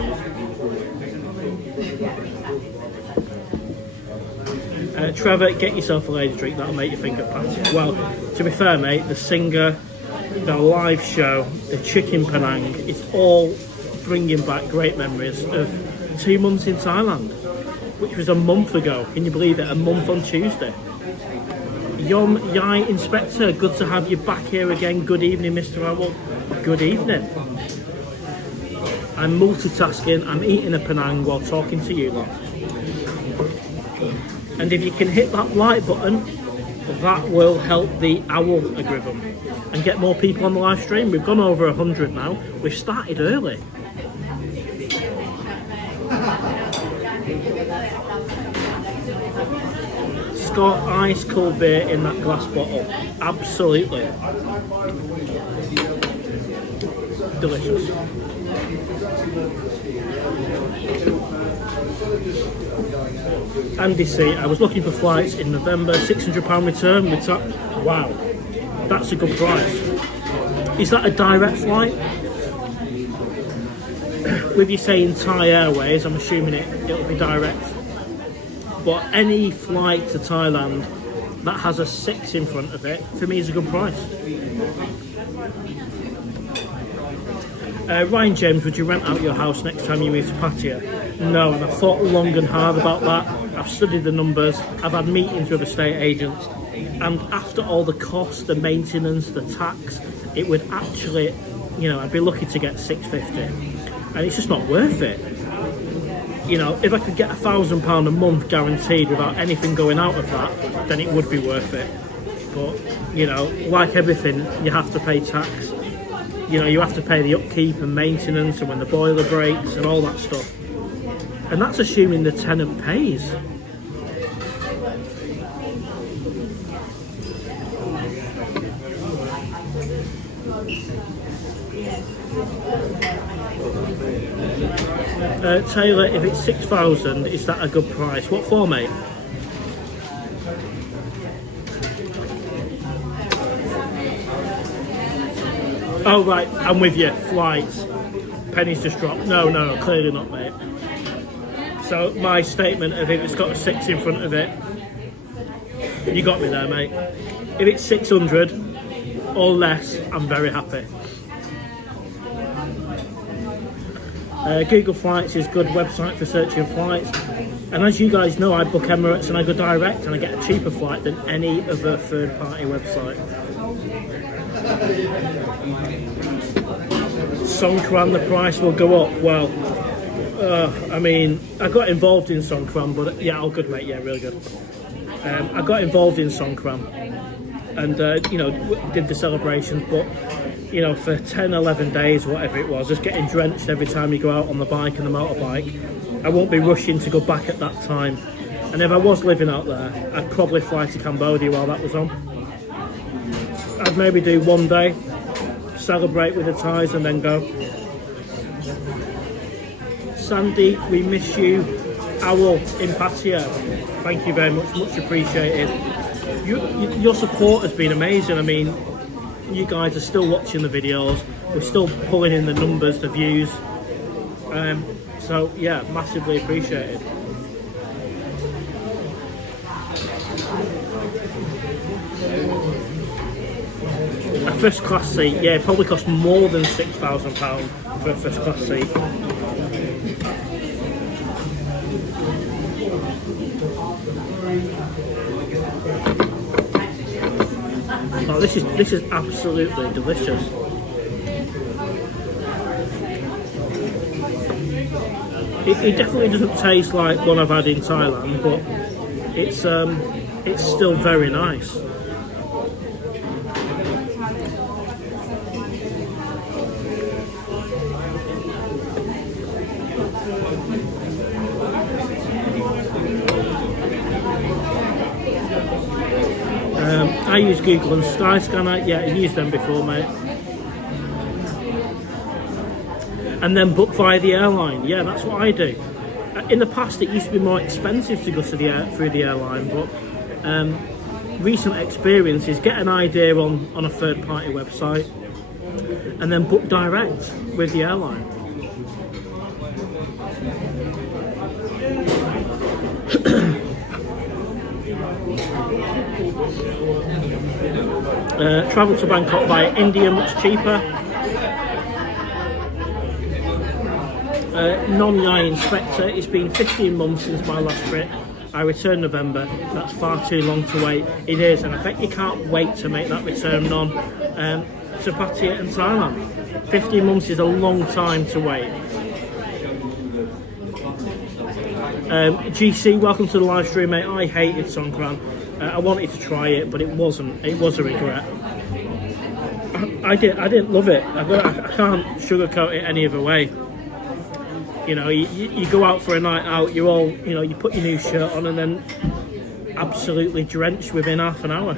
Trevor, get yourself a lady drink, that'll make you think of Pataya. Well, to be fair mate, the singer, the live show, the chicken Penang, it's all bringing back great memories of 2 months in Thailand, which was a month ago. Can you believe it? A month on Tuesday. Yom Yai Inspector, good to have you back here again. Good evening, Mr. Owl. Good evening. I'm multitasking, I'm eating a Penang while talking to you lot. And if you can hit that like button, that will help the owl algorithm and get more people on the live stream. We've gone over 100 now. We've started early. Scott, ice cold beer in that glass bottle. Absolutely. Delicious. Andy C, I was looking for flights in November, £600 return with tax. Wow, that's a good price. Is that a direct flight? With you saying Thai Airways, I'm assuming it'll be direct. But any flight to Thailand that has a 6 in front of it, for me is a good price. Ryan James, would you rent out your house next time you move to Pataya? No, and I've thought long and hard about that. I've studied the numbers, I've had meetings with estate agents, and after all the costs, the maintenance, the tax, it would actually, you know, I'd be lucky to get 650, and it's just not worth it. You know, if I could get £1,000 a month guaranteed without anything going out of that, then it would be worth it. But, you know, like everything, you have to pay tax. You know, you have to pay the upkeep and maintenance and when the boiler breaks and all that stuff. And that's assuming the tenant pays. Taylor, if it's 6,000, is that a good price? What for, mate? Oh right, I'm with you. Flights. Pennies just dropped. No, clearly not, mate. So my statement of if it's got a 6 in front of it, you got me there, mate. If it's 600 or less, I'm very happy. Google Flights is a good website for searching flights. And as you guys know, I book Emirates and I go direct and I get a cheaper flight than any other third-party website. Songkran, the price will go up. Well, I mean, I got involved in Songkran, but yeah, all good, mate. Yeah, really good. I got involved in Songkran and, you know, did the celebrations, but, you know, for 10, 11 days, whatever it was, just getting drenched every time you go out on the bike and the motorbike. I won't be rushing to go back at that time. And if I was living out there, I'd probably fly to Cambodia while that was on. I'd maybe do 1 day, celebrate with the Thais and then go. Sandy, we miss you. Owl in Pataya. Thank you very much, much appreciated. Your support has been amazing. I mean, you guys are still watching the videos. We're still pulling in the numbers, the views. So yeah, massively appreciated. A first class seat, yeah, it probably cost more than £6,000 for a first class seat. Oh, this is absolutely delicious. It definitely doesn't taste like one I've had in Thailand, but it's still very nice. I use Google and Skyscanner. Yeah, I've used them before, mate. And then book via the airline. Yeah, that's what I do. In the past, it used to be more expensive to go to through the airline, but recent experience is get an idea on a third-party website, and then book direct with the airline. Travel to Bangkok via India, much cheaper. Non-Yai inspector, it's been 15 months since my last trip. I returned November, that's far too long to wait. It is, and I bet you can't wait to make that return non to Pataya and Thailand. 15 months is a long time to wait. GC, welcome to the live stream, mate. I hated Songkran. I wanted to try it, but it was a regret. I didn't love it. I can't sugarcoat it any other way. You know, you go out for a night out, you're all, you know, you put your new shirt on and then absolutely drenched within half an hour.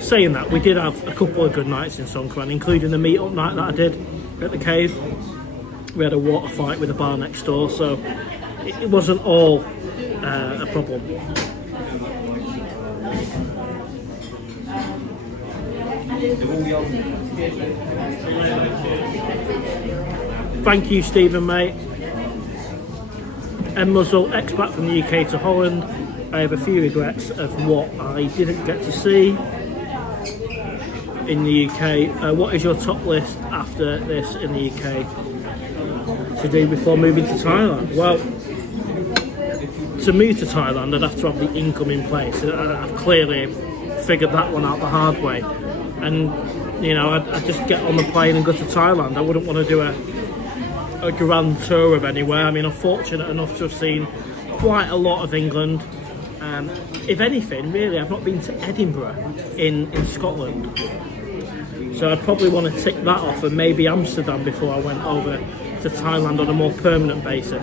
Saying that, we did have a couple of good nights in Songkran, including the meet-up night that I did at the cave. We had a water fight with the bar next door, so it wasn't all a problem. Thank you, Stephen, mate. Muzzle, expat from the UK to Holland. I have a few regrets of what I didn't get to see in the UK. What is your top list after this in the UK to do before moving to Thailand? Well, to move to Thailand, I'd have to have the income in place. I've clearly figured that one out the hard way. And, you know, I'd just get on the plane and go to Thailand. I wouldn't want to do a grand tour of anywhere. I mean, I'm fortunate enough to have seen quite a lot of England. If anything, really, I've not been to Edinburgh in Scotland. So I'd probably want to tick that off, and maybe Amsterdam before I went over to Thailand on a more permanent basis.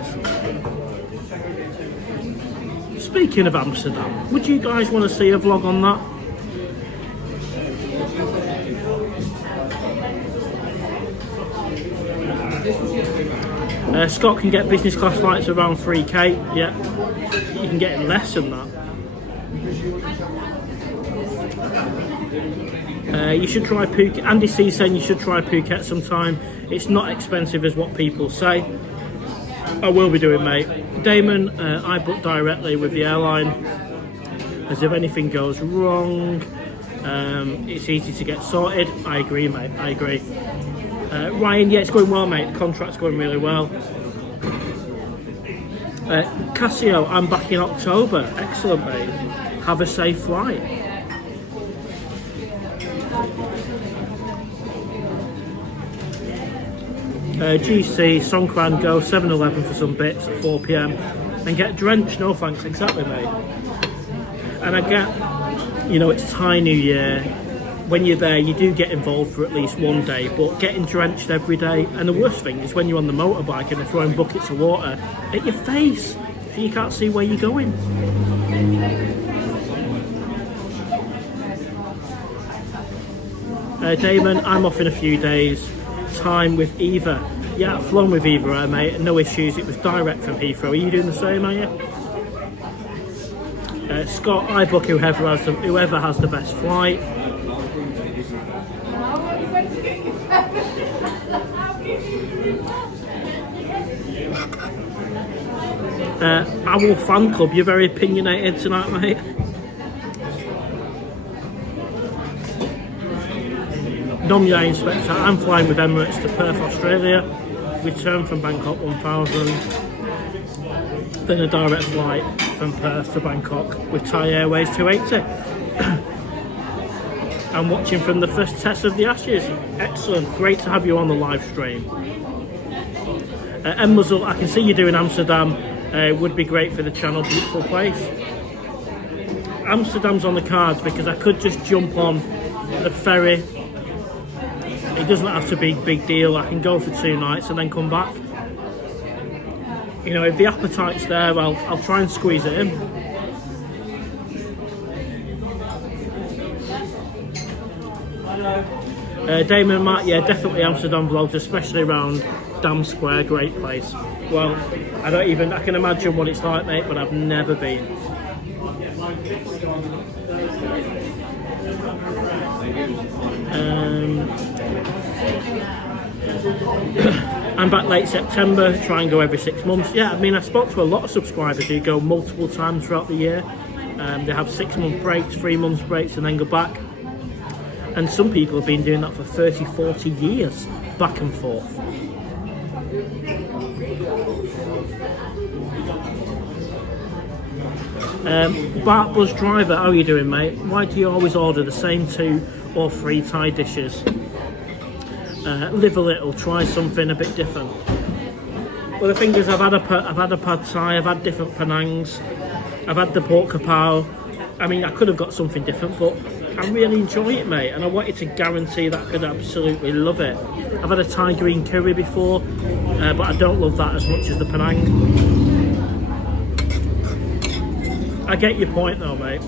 Speaking of Amsterdam, would you guys want to see a vlog on that? Scott can get business class flights around 3k. Yeah, you can get it less than that. You should try Phuket. Andy C saying you should try Phuket sometime. It's not expensive as what people say. I will be doing, mate. Damon, I book directly with the airline, as if anything goes wrong, it's easy to get sorted. I agree, mate. I agree. Ryan, yeah, it's going well, mate. The contract's going really well. Cassio, I'm back in October. Excellent, mate. Have a safe flight. GC, Songkran, go 7-Eleven for some bits at 4 p.m. and get drenched. No thanks, exactly, mate. And I get, you know, it's Thai New Year. When you're there, you do get involved for at least one day, but getting drenched every day. And the worst thing is when you're on the motorbike and they're throwing buckets of water at your face, so you can't see where you're going. Damon, I'm off in a few days. Time with Eva. Yeah, I've flown with Eva, mate. No issues. It was direct from Heathrow. Are you doing the same, are you? Scott, I book whoever has the best flight. Owl Fan Club, you're very opinionated tonight, mate. Nomyai Inspector, I'm flying with Emirates to Perth, Australia. Return from Bangkok 1000. Then a direct flight from Perth to Bangkok with Thai Airways 280. I'm watching from the first test of the Ashes. Excellent, great to have you on the live stream. Muzzle, I can see you doing Amsterdam. Would be great for the channel, beautiful place. Amsterdam's on the cards because I could just jump on the ferry. It doesn't have to be a big deal. I can go for 2 nights and then come back. You know, if the appetite's there, I'll try and squeeze it in. Damon and Matt, yeah, definitely Amsterdam vlogs, especially around Dam Square, great place. Well, I can imagine what it's like, mate, but I've never been. I'm back late September, try and go every 6 months. Yeah, I mean, I spoke to a lot of subscribers who go multiple times throughout the year. They have 6-month breaks, 3 months breaks, and then go back. And some people have been doing that for 30, 40 years, back and forth. Bart Buzz Driver, how are you doing, mate? Why do you always order the same 2 or 3 Thai dishes? Live a little, try something a bit different. Well, the thing is, I've had a pad Thai, I've had different Penangs, I've had the pork kapow. I mean, I could have got something different, but I really enjoy it, mate, and I wanted to guarantee that I could absolutely love it. I've had a Thai green curry before, but I don't love that as much as the Penang. I get your point though, mate.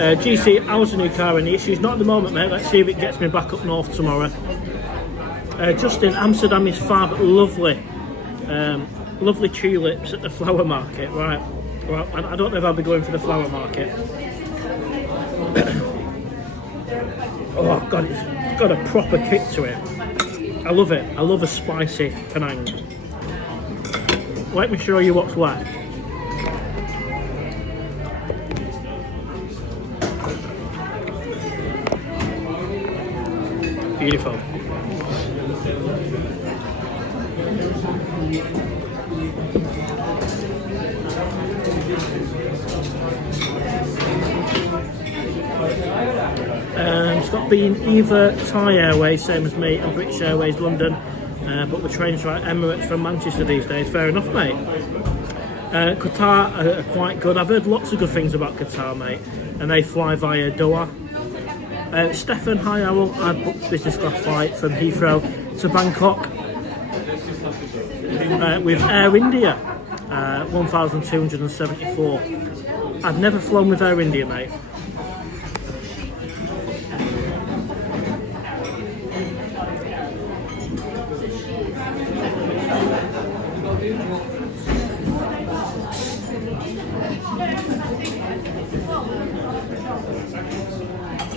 GC, how's the new car? Any issues? Not at the moment, mate. Let's see if it gets me back up north tomorrow. Justin, Amsterdam is fab, lovely. Lovely tulips at the flower market. Right. Well, I don't know if I'll be going for the flower market. Oh God, it's got a proper kick to it. I love it. I love a spicy Penang. Let me show you what's left. Beautiful. It's got been either Thai Airways, same as me, and British Airways London, but the trains are Emirates from Manchester these days. Fair enough, mate. Qatar are quite good. I've heard lots of good things about Qatar, mate, and they fly via Doha. Stefan, hi Owl, I've booked business class flight from Heathrow to Bangkok with Air India, 1,274. I've never flown with Air India, mate.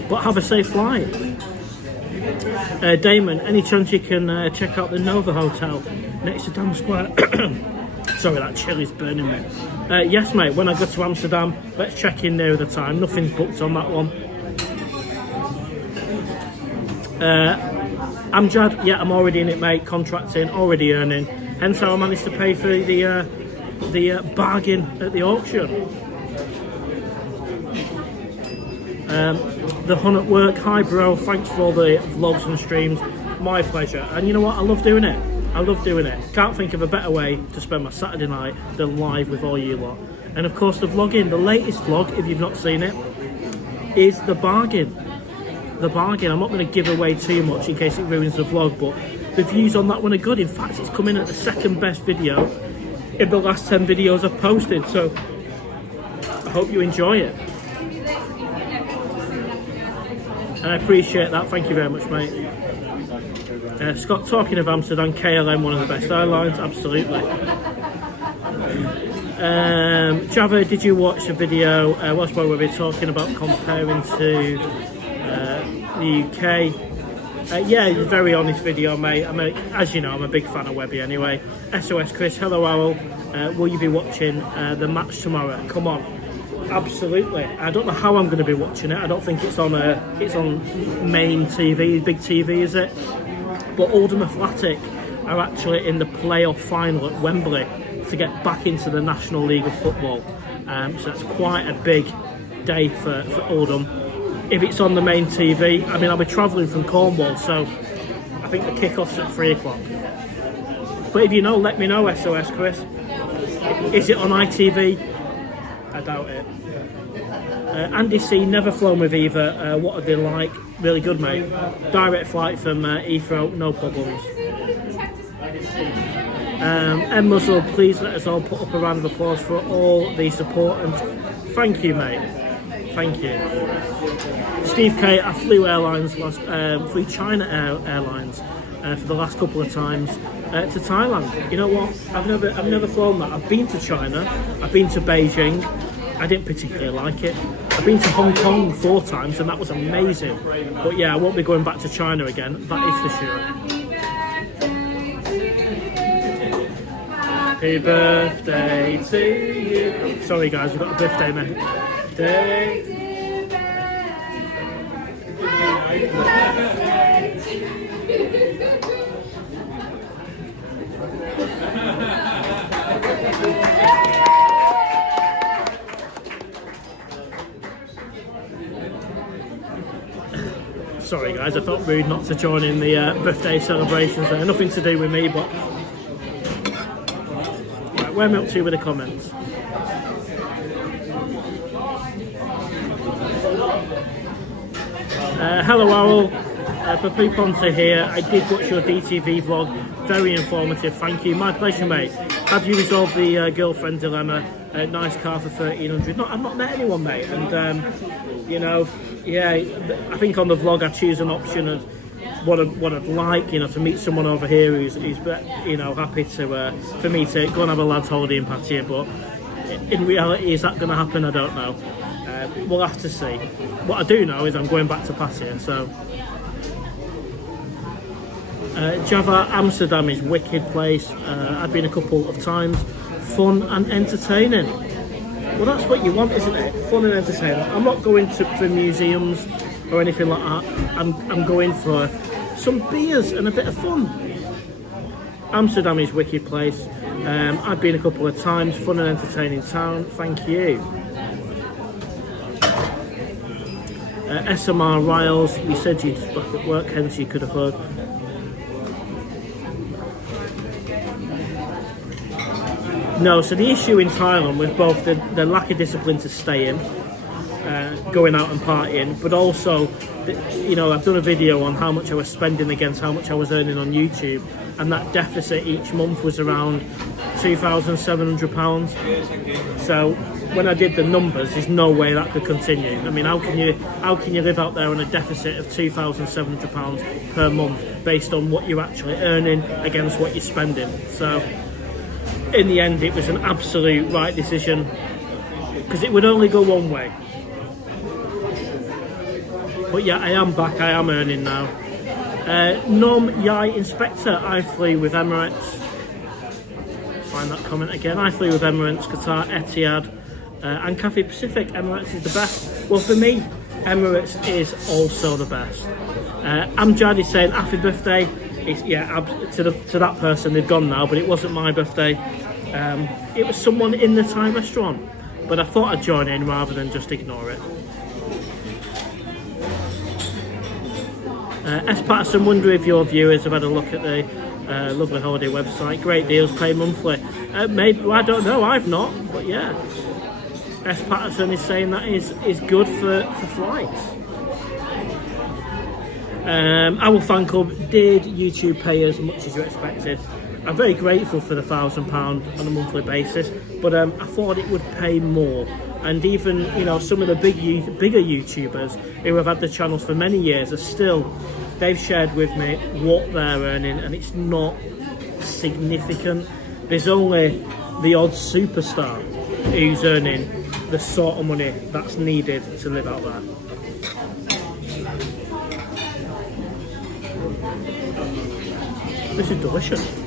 But have a safe flight. Damon, any chance you can check out the Nova Hotel next to Dam Square? Sorry, that chilli's burning me. Yes, mate, when I go to Amsterdam, let's check in near the time. Nothing's booked on that one. Amjad, yeah, I'm already in it, mate. Contracting, already earning. Hence how I managed to pay for the bargain at the auction. The Hun at work, hi bro, thanks for all the vlogs and streams, my pleasure. And you know what, I love doing it. I love doing it. Can't think of a better way to spend my Saturday night than live with all you lot. And of course the vlogging, the latest vlog, if you've not seen it, is the bargain. The bargain. I'm not going to give away too much in case it ruins the vlog, but the views on that one are good. In fact, it's coming at the second best video in the last 10 videos I've posted, so I hope you enjoy it. And I appreciate that, thank you very much, mate. Scott, talking of Amsterdam, KLM, one of the best airlines, absolutely. Java, did you watch the video? What's where we were talking about comparing to the UK? Yeah, it's a very honest video, mate. As you know, I'm a big fan of Webby anyway. SOS Chris, hello Owl. Will you be watching the match tomorrow? Come on, absolutely. I don't know how I'm going to be watching it. I don't think it's on main TV, big TV, is it? But Oldham Athletic are actually in the playoff final at Wembley to get back into the National League of Football. So that's quite a big day for Oldham. If it's on the main TV, I mean, I'll be travelling from Cornwall, so I think the kick-off's at 3 o'clock. But if you know, let me know, SOS Chris. Is it on ITV? I doubt it. Andy C, never flown with either. What are they like? Really good, mate. Direct flight from Heathrow, no problems. M Muzzle, please let us all put up a round of applause for all the support, and thank you, mate. Thank you. Steve K, I flew flew China Airlines for the last couple of times to Thailand. You know what? I've never flown that. I've been to China. I've been to Beijing. I didn't particularly like it. I've been to Hong Kong 4 times and that was amazing. But yeah, I won't be going back to China again. That is for sure. Happy birthday to you. Sorry guys, we've got a birthday mate. Sorry guys, I felt rude not to join in the birthday celebrations there. Nothing to do with me, but right, where am I up to with the comments? Hello Owl, Papu Ponte here. I did watch your DTV vlog, very informative, thank you. My pleasure mate. Have you resolved the girlfriend dilemma? Nice car for 1300. No, I've not met anyone mate, and you know, yeah, I think on the vlog I choose an option of what I'd like, you know, to meet someone over here who's you know, happy to for me to go and have a lad's holiday in Pataya, but in reality is that going to happen? I don't know. We'll have to see. What I do know is I'm going back to Pataya, so Java, Amsterdam is a wicked place. I've been a couple of times. Fun and entertaining. Well, that's what you want, isn't it? Fun and entertaining. I'm not going for museums or anything like that. I'm going for some beers and a bit of fun. Amsterdam is a wicked place. I've been a couple of times. Fun and entertaining town. Thank you. SMR Riles, you said you'd back at work, hence you could have heard. No, so the issue in Thailand was both the lack of discipline to stay in, going out and partying, but also, you know, I've done a video on how much I was spending against how much I was earning on YouTube, and that deficit each month was around £2,700. So when I did the numbers, there's no way that could continue. I mean, how can you live out there on a deficit of £2,700 per month based on what you're actually earning against what you're spending? So in the end, it was an absolute right decision because it would only go one way. But yeah, I am back. I am earning now. Nom Yai Inspector, I flew with Emirates. Find that comment again. I flew with Emirates, Qatar, Etihad, and Cathay Pacific. Emirates is the best. Well, for me, Emirates is also the best. Amjad is saying happy birthday. It's, yeah, to that person, they've gone now, but it wasn't my birthday. It was someone in the Thai restaurant, but I thought I'd join in rather than just ignore it. S. Patterson, wonder if your viewers have had a look at the lovely holiday website. Great deals, pay monthly. Maybe, well, I don't know, I've not, but yeah. S. Patterson is saying that is good for flights. Our fan club, did YouTube pay as much as you expected? I'm very grateful for the £1,000 on a monthly basis, but I thought it would pay more. And even, you know, some of the bigger YouTubers who have had the channels for many years are still they've shared with me what they're earning, and it's not significant. There's only the odd superstar who's earning the sort of money that's needed to live out there. This is delicious.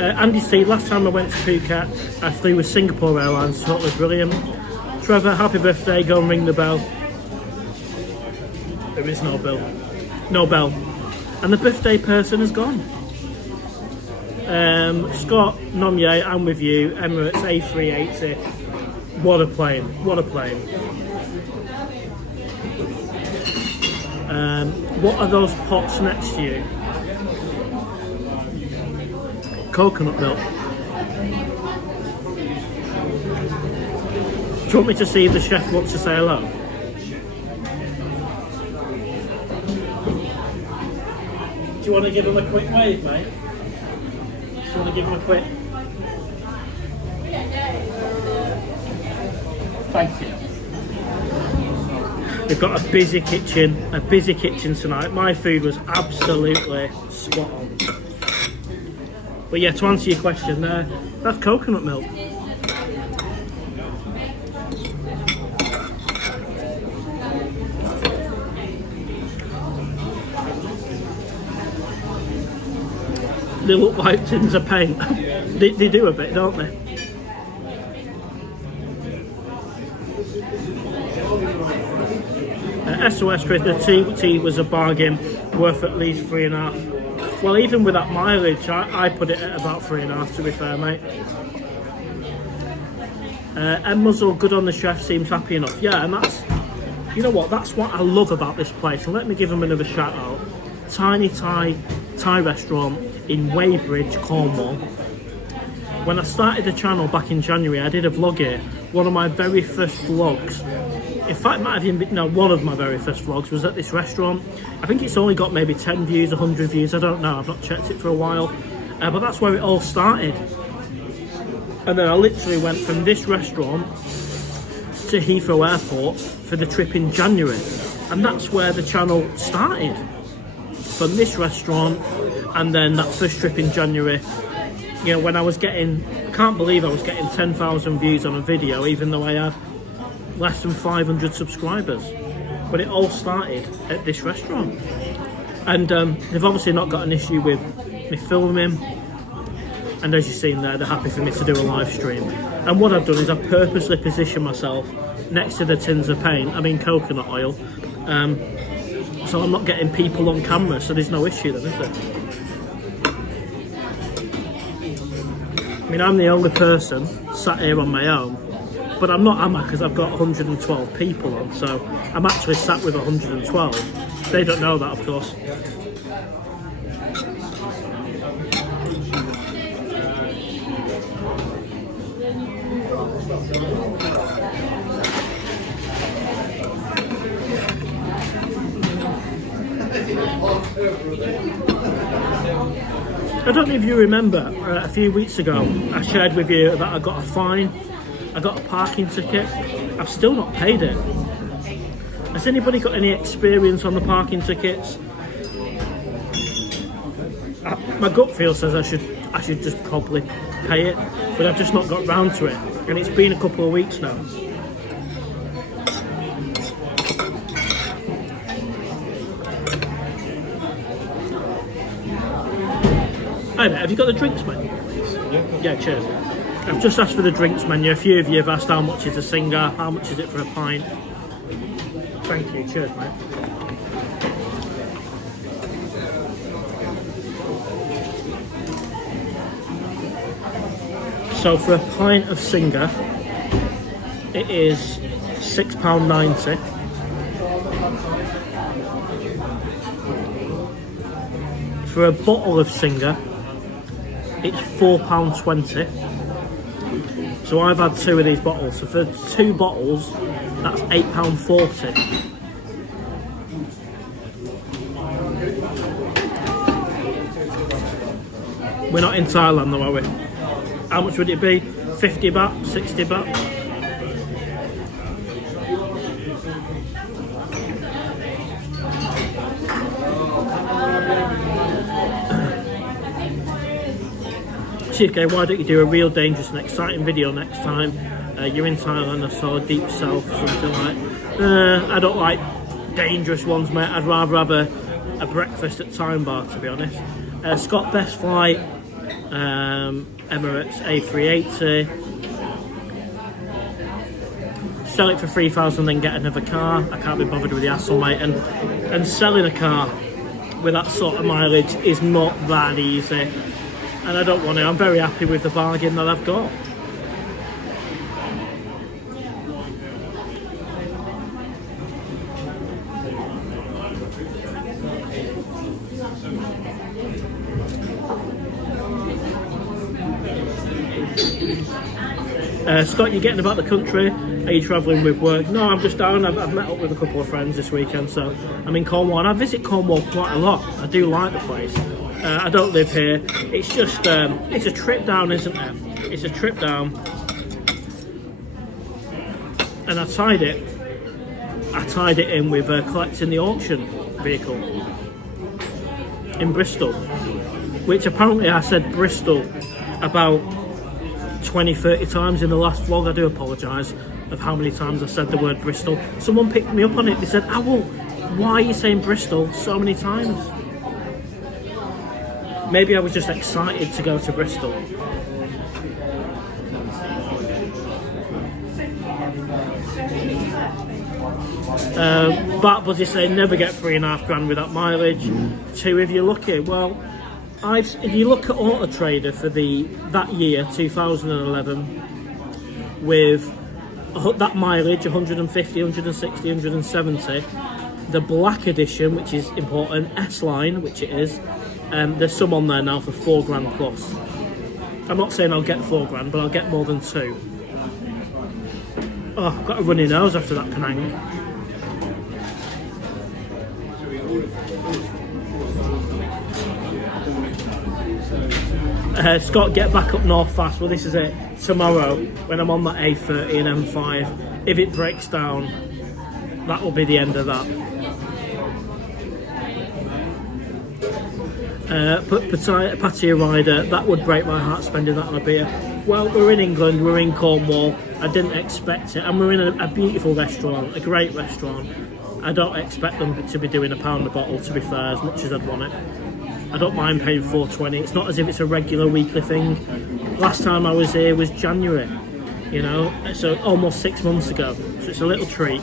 Andy C, last time I went to Phuket, I flew with Singapore Airlines, so it was brilliant. Trevor, happy birthday, go and ring the bell. There is no bell. No bell. And the birthday person has gone. Scott, Nomye, I'm with you. Emirates A380. What a plane. What a plane. What are those pots next to you? Coconut milk. Do you want me to see if the chef wants to say hello? Do you want to give him a quick wave, mate? Do you want to give him a quick? Thank you. We've got a busy kitchen tonight. My food was absolutely spot on. But yeah, to answer your question there, that's coconut milk. They look like tins of paint. they do a bit, don't they? SOS Chris, the tea was a bargain, worth at least 3.5. Well, even with that mileage, I put it at about 3.5, to be fair, mate. Muzzle, good on the chef, seems happy enough. Yeah, and that's, you know what, that's what I love about this place. And let me give him another shout out. Tiny Thai restaurant in Weybridge, Cornwall. When I started the channel back in January, I did a vlog here. One of my very first vlogs. In fact, might have even been, no, one of my very first vlogs was at this restaurant. I think it's only got maybe 10 views, 100 views, I don't know, I've not checked it for a while. But that's where it all started. And then I literally went from this restaurant to Heathrow Airport for the trip in January. And that's where the channel started. From this restaurant, and then that first trip in January. You know, when I was getting, I can't believe I was getting 10,000 views on a video, even though I had less than 500 subscribers. But it all started at this restaurant. And they've obviously not got an issue with me filming. And as you've seen there, they're happy for me to do a live stream. And what I've done is I've purposely positioned myself next to the tins of paint, I mean coconut oil. So I'm not getting people on camera, so there's no issue then, is there? I mean, I'm the only person sat here on my own, but I'm not, am I? Because I've got 112 people on, so I'm actually sat with 112. They don't know that, of course. I don't know if you remember, a few weeks ago I shared with you that I got a fine, I got a parking ticket. I've still not paid it. Has anybody got any experience on the parking tickets? My gut feel says I should just probably pay it, but I've just not got round to it, and it's been a couple of weeks now. Hey mate, have you got the drinks menu? Yeah, cheers. I've just asked for the drinks menu. A few of you have asked how much is a singer, how much is it for a pint. Thank you, cheers mate. So for a pint of singer, it is £6.90. For a bottle of singer, it's £4.20. So I've had 2 of these bottles. So for 2 bottles, that's £8.40. We're not in Thailand though, are we? How much would it be? 50 baht? 60 baht? Okay, why don't you do a real dangerous and exciting video next time? You're in Thailand, I saw deep south, something like. I don't like dangerous ones, mate. I'd rather have a breakfast at Time Bar, to be honest. Scott, best flight, Emirates A380. Sell it for 3,000, then get another car. I can't be bothered with the hassle, mate. And selling a car with that sort of mileage is not that easy. And I don't want to. I'm very happy with the bargain that I've got. Scott, you're getting about the country? Are you travelling with work? No, I'm just down. I've met up with a couple of friends this weekend, so I'm in Cornwall. And I visit Cornwall quite a lot. I do like the place. I don't live here. It's just, it's a trip down, isn't it? It's a trip down. And I tied it in with collecting the auction vehicle in Bristol, which apparently I said Bristol about 20-30 times in the last vlog. I do apologise of how many times I said the word Bristol. Someone picked me up on it. They said, "Owl, why are you saying Bristol so many times?" Maybe I was just excited to go to Bristol. Bat Buzzy saying never get 3.5 grand with that mileage. 2 if you're lucky. Well, if you look at Auto Trader for that year, 2011, with that mileage, 150, 160, 170, the black edition, which is important, S-Line, which it is, there's some on there now for 4 grand plus. I'm not saying I'll get 4 grand, but I'll get more than 2. Oh, I've got a runny nose after that Penang. Scott, get back up north fast. Well, this is it. Tomorrow, when I'm on that A30 and M5, if it breaks down, that will be the end of that. Pataya rider, that would break my heart spending that on a beer. Well, we're in England, we're in Cornwall. I didn't expect it, and we're in a beautiful restaurant, a great restaurant. I don't expect them to be doing £1 a bottle, to be fair, as much as I'd want it. I don't mind paying $4.20. It's not as if it's a regular weekly thing. Last time I was here was January, you know, so almost 6 months ago. So it's a little treat.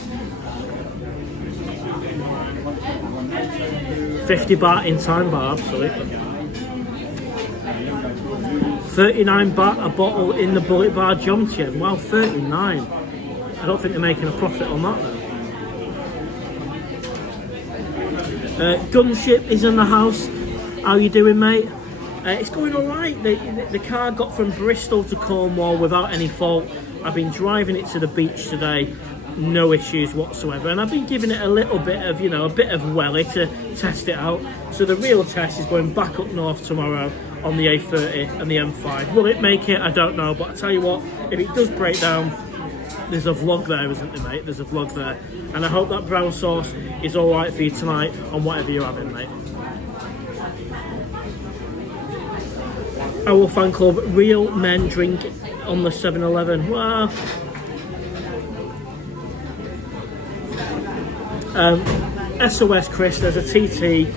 50 baht in Time Bar, absolutely. 39 baht a bottle in the Bullet Bar Jomtien. Wow, 39. I don't think they're making a profit on that though. Gunship is in the house. How you doing, mate? It's going all right. The car got from Bristol to Cornwall without any fault. I've been driving it to the beach today, no issues whatsoever, and I've been giving it a little bit of, you know, a bit of welly to test it out. So the real test is going back up north tomorrow on the A30 and the M5. Will it make it? I don't know, but I tell you what, if it does break down, there's a vlog there, isn't there, mate? There's a vlog there, and I hope that brown sauce is all right for you tonight on whatever you're having, mate. Owl Fan Club, real men drink on the 7-Eleven. Wow. SOS Chris, there's a TT,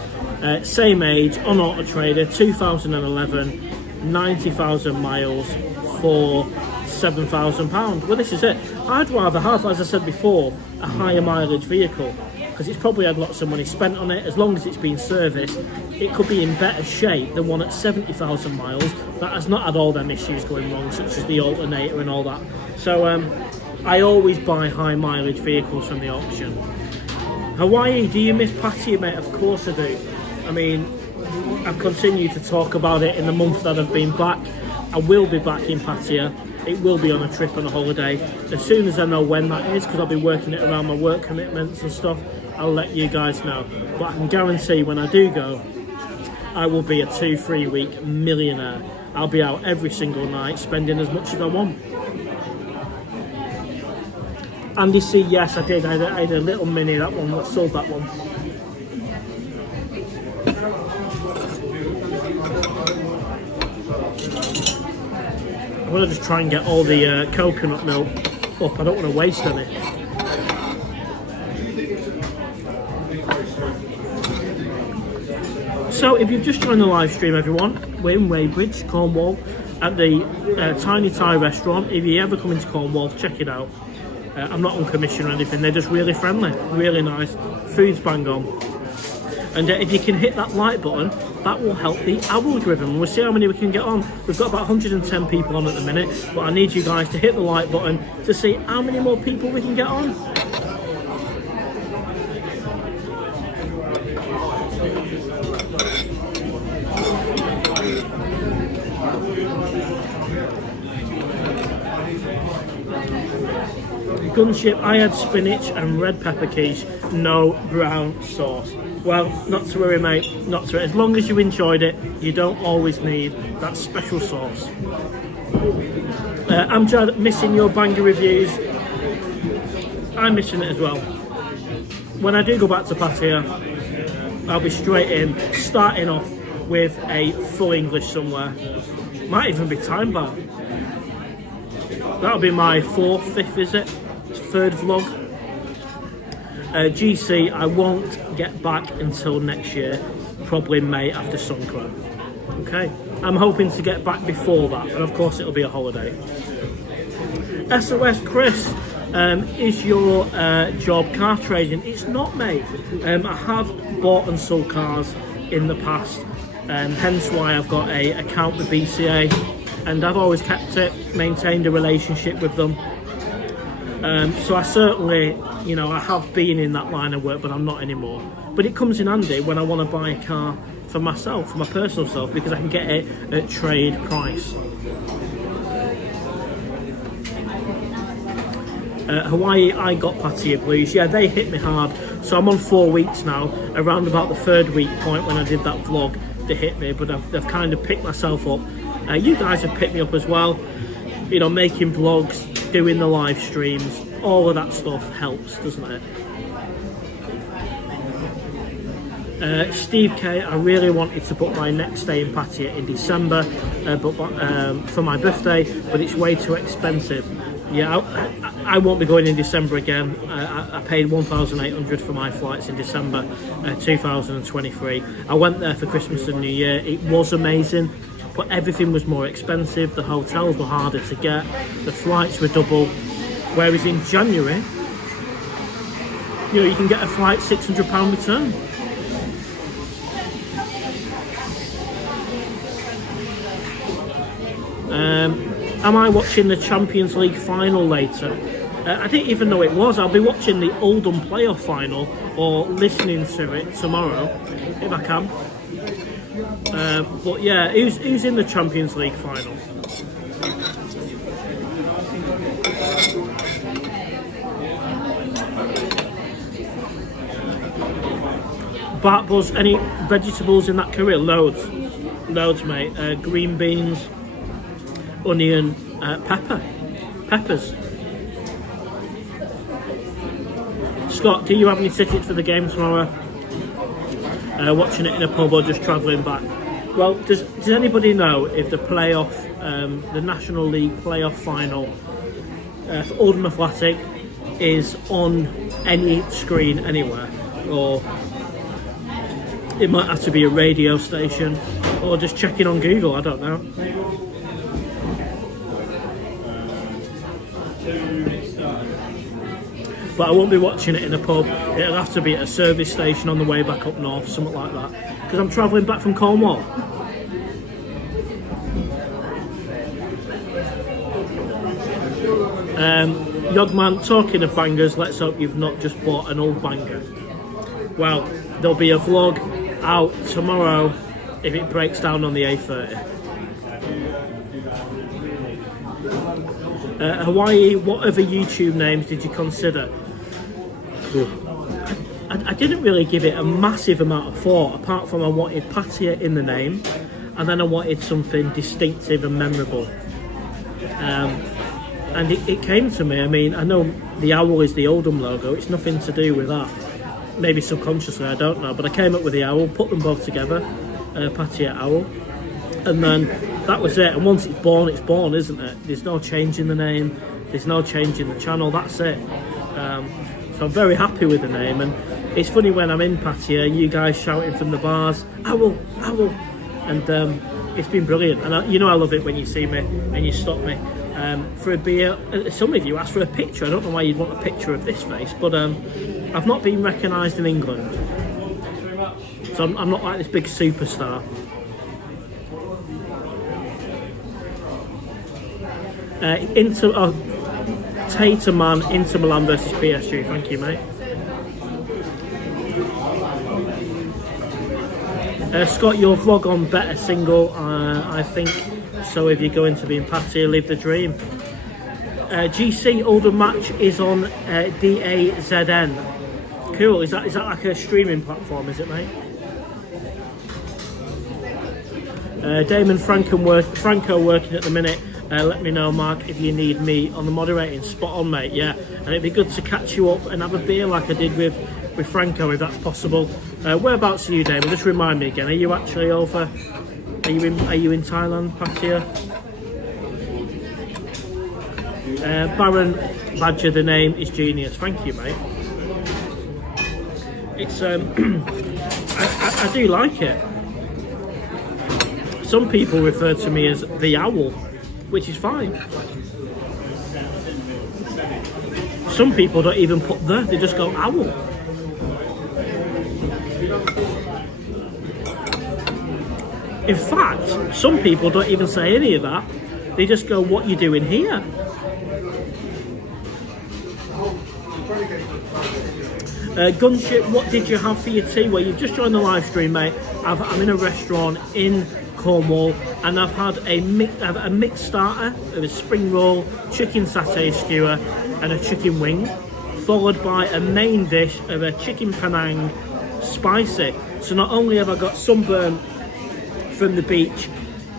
same age, on Auto Trader, 2011, 90,000 miles for £7,000. Well, this is it. I'd rather have, as I said before, a higher mileage vehicle, because it's probably had lots of money spent on it. As long as it's been serviced, it could be in better shape than one at 70,000 miles that has not had all them issues going wrong, such as the alternator and all that. So I always buy high mileage vehicles from the auction. Hawaii, do you miss Pataya, mate? Of course I do. I mean, I've continued to talk about it in the month that I've been back. I will be back in Pataya. It will be on a trip, on a holiday. As soon as I know when that is, because I'll be working it around my work commitments and stuff, I'll let you guys know. But I can guarantee when I do go, I will be a 2-3 week millionaire. I'll be out every single night spending as much as I want. Andy C, yes I did. I had a little mini, that one, I sold that one. I'm going to just try and get all the coconut milk up. I don't want to waste any. So if you've just joined the live stream, everyone, we're in Weybridge, Cornwall, at the Tiny Thai restaurant. If you ever come into Cornwall, check it out. I'm not on commission or anything, they're just really friendly, really nice. Food's bang on. And if you can hit that like button, that will help the algorithm. We'll see how many we can get on. We've got about 110 people on at the minute, but I need you guys to hit the like button to see how many more people we can get on. Gunship, I had spinach and red pepper quiche, no brown sauce. Well, not to worry, mate, not to worry. As long as you enjoyed it, you don't always need that special sauce. Amjad, missing your banger reviews. I'm missing it as well. When I do go back to Pattaya, I'll be straight in, starting off with a full English somewhere. Might even be time bar. That'll be my fifth, is it? Third vlog. GC, I won't get back until next year, probably May after Songkran. Okay, I'm hoping to get back before that, and of course it'll be a holiday. SOS Chris, is your job car trading? It's not, mate. I have bought and sold cars in the past, hence why I've got an account with BCA, and I've always kept it, maintained a relationship with them. So I certainly, you know, I have been in that line of work, but I'm not anymore. But it comes in handy when I want to buy a car for myself, for my personal self, because I can get it at trade price. Hawaii, I got Pattaya Blues. Yeah, they hit me hard. So I'm on 4 weeks now. Around about the 3rd week point when I did that vlog, they hit me, but I've kind of picked myself up. You guys have picked me up as well. You know, making vlogs, doing the live streams, all of that stuff helps, doesn't it? Steve K, I really wanted to book my next stay in Pattaya in December, for my birthday, but it's way too expensive. Yeah, I won't be going in December again. I paid 1,800 for my flights in December 2023. I went there for Christmas and New Year. It was amazing, but everything was more expensive. The hotels were harder to get. The flights were double. Whereas in January, you know, you can get a flight £600 return. Am I watching the Champions League final later? I didn't even know it was. I'll be watching the Oldham playoff final or listening to it tomorrow, if I can. But yeah, who's in the Champions League final? Bart Buzz, any vegetables in that curry? Loads, mate. Green beans, onion, peppers. Scott, do you have any tickets for the game tomorrow? Watching it in a pub or just travelling back? Well, does anybody know if the playoff, the National League playoff final for Oldham Athletic is on any screen anywhere, or it might have to be a radio station, or just checking on Google, I don't know. But I won't be watching it in a pub. It'll have to be at a service station on the way back up north, something like that, because I'm travelling back from Cornwall. Yogman, talking of bangers, let's hope you've not just bought an old banger. Well, there'll be a vlog out tomorrow if it breaks down on the A30. Hawaii, what other YouTube names did you consider? I didn't really give it a massive amount of thought, apart from I wanted Pataya in the name, and then I wanted something distinctive and memorable. And it came to me. I mean, I know the owl is the Oldham logo. It's nothing to do with that. Maybe subconsciously, I don't know. But I came up with the owl, put them both together, PattayaOwl, and then that was it. And once it's born, isn't it? There's no change in the name. There's no change in the channel. That's it. So I'm very happy with the name. And it's funny when I'm in Pattaya, you guys shouting from the bars, "Owl, owl," and it's been brilliant. And I love it when you see me and you stop me for a beer. Some of you asked for a picture. I don't know why you'd want a picture of this face, but I've not been recognised in England, so I'm not like this big superstar. Tater Man, Inter Milan versus PSG. Thank you, mate. Scott, your vlog on Better Single, I think. So if you're going to be in Pattaya, live the dream. GC Oldham match is on DAZN. Cool. Is that like a streaming platform? Is it, mate? Damon Franco working at the minute. Let me know, Mark, if you need me on the moderating. Spot on, mate. Yeah, and it'd be good to catch you up and have a beer like I did with Franco, if that's possible. Whereabouts are you, Damon? Just remind me again. Are you actually over? Are you in Thailand, Pattaya? Baron Badger, the name is genius. Thank you, mate. It's I do like it. Some people refer to me as the owl, which is fine. Some people don't even put the, they just go owl. In fact, some people don't even say any of that. They just go, "What you doing here?" Gunship, what did you have for your tea? Well, you've just joined the live stream, mate. I'm in a restaurant in Cornwall, and I've had a mixed starter of a spring roll, chicken satay skewer, and a chicken wing, followed by a main dish of a chicken Penang spicy. So not only have I got sunburn from the beach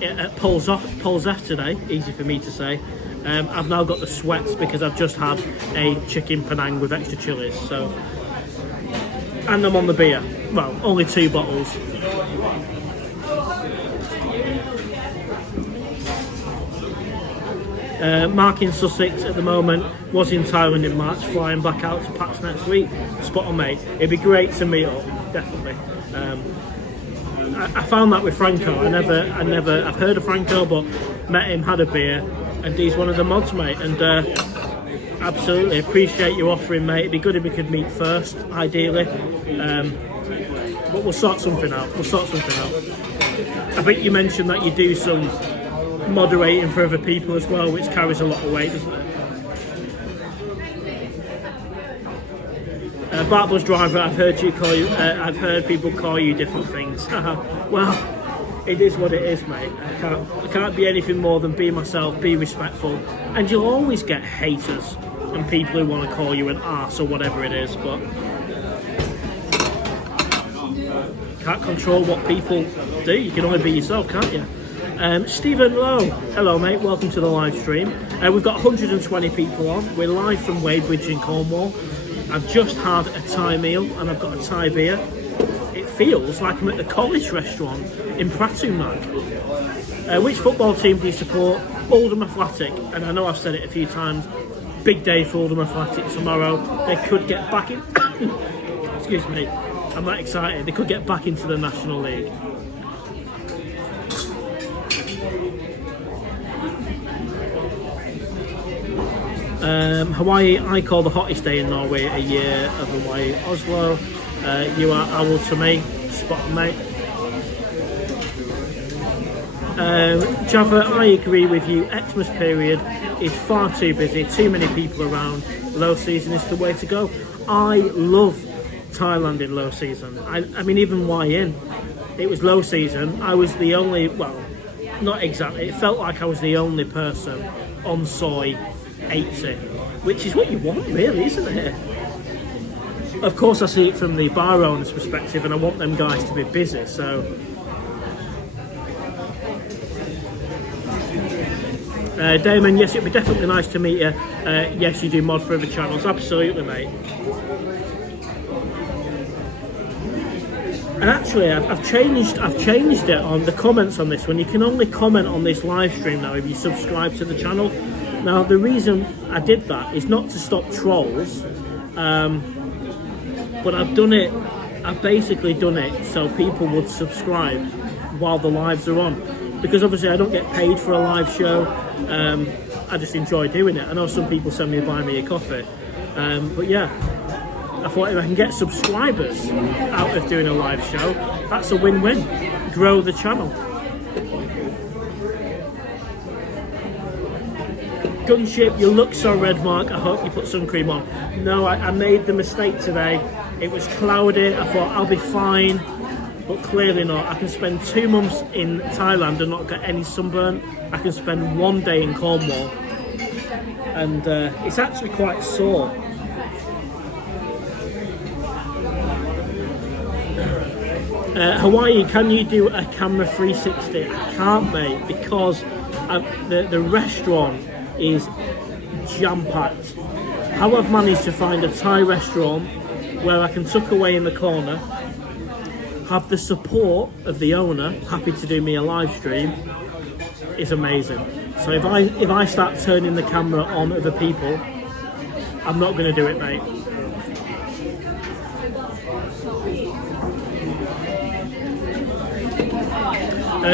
at Poles F today, easy for me to say, I've now got the sweats because I've just had a chicken Penang with extra chilies. So, and I'm on the beer. Well, only 2 bottles. Mark in Sussex at the moment, was in Thailand in March, flying back out to Pats next week. Spot on, mate. It'd be great to meet up, definitely. I found that with Franco. I've heard of Franco, but met him, had a beer, and he's one of the mods, mate. And absolutely appreciate you offering, mate. It'd be good if we could meet first, ideally. But we'll sort something out. I think you mentioned that you do some moderating for other people as well, which carries a lot of weight, doesn't it? Bartbus driver, I've heard people call you different things. Well, it is what it is, mate. I can't be anything more than be myself, be respectful, and you'll always get haters and people who want to call you an arse or whatever it is, but can't control what people do. You can only be yourself, can't you? Stephen Lowe, hello mate, welcome to the live stream. We've got 120 people on. We're live from Wadebridge in Cornwall. I've just had a Thai meal and I've got a Thai beer. It feels like I'm at the college restaurant in Pratunag. Which football team do you support? Oldham Athletic, and I know I've said it a few times. Big day for Oldham Athletic tomorrow. They could get back in. Excuse me, I'm that excited. They could get back into the National League. Hawaii, I call the hottest day in Norway a year of Hawaii, Oslo. You are owl to me, spot on, mate. Java, I agree with you. Xmas period is far too busy, too many people around. Low season is the way to go. I love Thailand in low season. I mean, even Hawaiian, it was low season. I was the only, well, not exactly, it felt like I was the only person on soy 80, which is what you want, really, isn't it? of course I see it from the bar owner's perspective, and I want them guys to be busy, so... Damon, yes, it'd be definitely nice to meet you. Yes, you do mod for other channels, absolutely, mate. And actually, I've changed it on the comments on this one. You can only comment on this live stream now if you subscribe to the channel. Now, the reason I did that is not to stop trolls, but I've basically done it so people would subscribe while the lives are on. Because obviously I don't get paid for a live show. I just enjoy doing it. I know some people send me to buy me a coffee, but yeah, I thought if I can get subscribers out of doing a live show, that's a win-win. Grow the channel. Gunship, you look so red, Mark. I hope you put sun cream on. No, I made the mistake today. It was cloudy. I thought I'll be fine. But clearly not. I can spend 2 months in Thailand and not get any sunburn. I can spend 1 day in Cornwall, and it's actually quite sore. Hawaii, can you do a camera 360? I can't, mate, because the restaurant is jam-packed. How I've managed to find a Thai restaurant where I can tuck away in the corner, have the support of the owner happy to do me a live stream, is amazing. So if I start turning the camera on other people, I'm not going to do it, mate.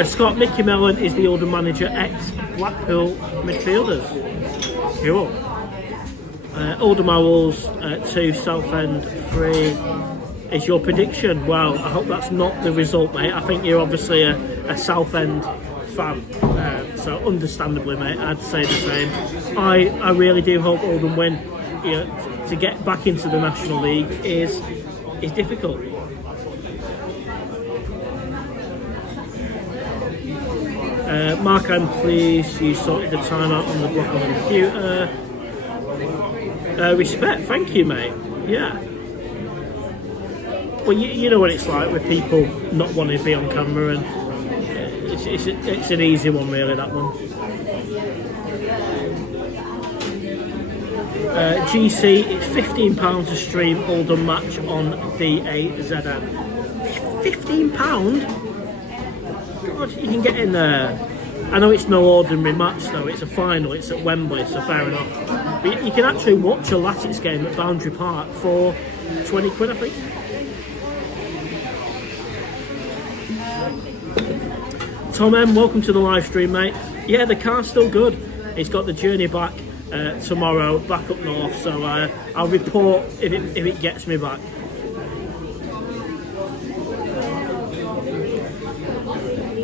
Scott, Mickey Mellon is the older manager, ex-Blackpool midfielders. Cool. Oldham Owls 2, Southend 3 is your prediction. Well, I hope that's not the result, mate. I think you're obviously a Southend fan, so understandably, mate, I'd say the same. I really do hope Oldham win. You know, to get back into the National League is difficult. Mark, I'm pleased you sorted the timeout on the block on the computer. Respect, thank you, mate. Yeah. Well, you know what it's like with people not wanting to be on camera, and it's an easy one, really, that one. GC, it's £15 to stream Oldham match on BAZN. £15? God, you can get in there. I know it's no ordinary match though, it's a final, it's at Wembley, so fair enough. But you can actually watch a Latics game at Boundary Park for 20 quid, I think. Tom M, welcome to the live stream, mate. Yeah, the car's still good. It's got the journey back tomorrow, back up north, so I'll report if it gets me back.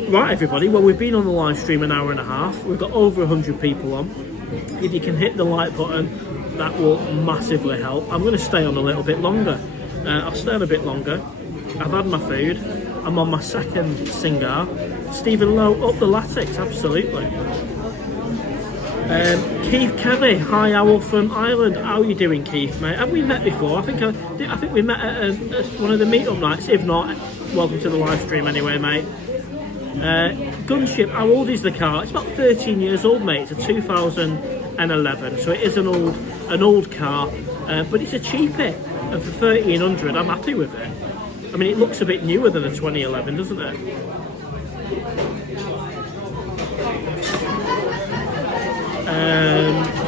Right, everybody, well, we've been on the live stream an hour and a half. We've got over 100 people on. If you can hit the like button, that will massively help. I'm going to stay on a little bit longer. I'll stay on a bit longer. I've had my food. I'm on my second cigar. Stephen Lowe, up the Latics, absolutely. Keith Kelly, hi Owl from Ireland. How are you doing, Keith, mate? Have we met before? I think we met at one of the meetup nights. If not, welcome to the live stream anyway, mate. Gunship, how old is the car? It's about 13 years old, mate. It's a 2011, so it is an old car, but it's a cheapie, and for 1300 I'm happy with it. I mean, it looks a bit newer than a 2011, doesn't it?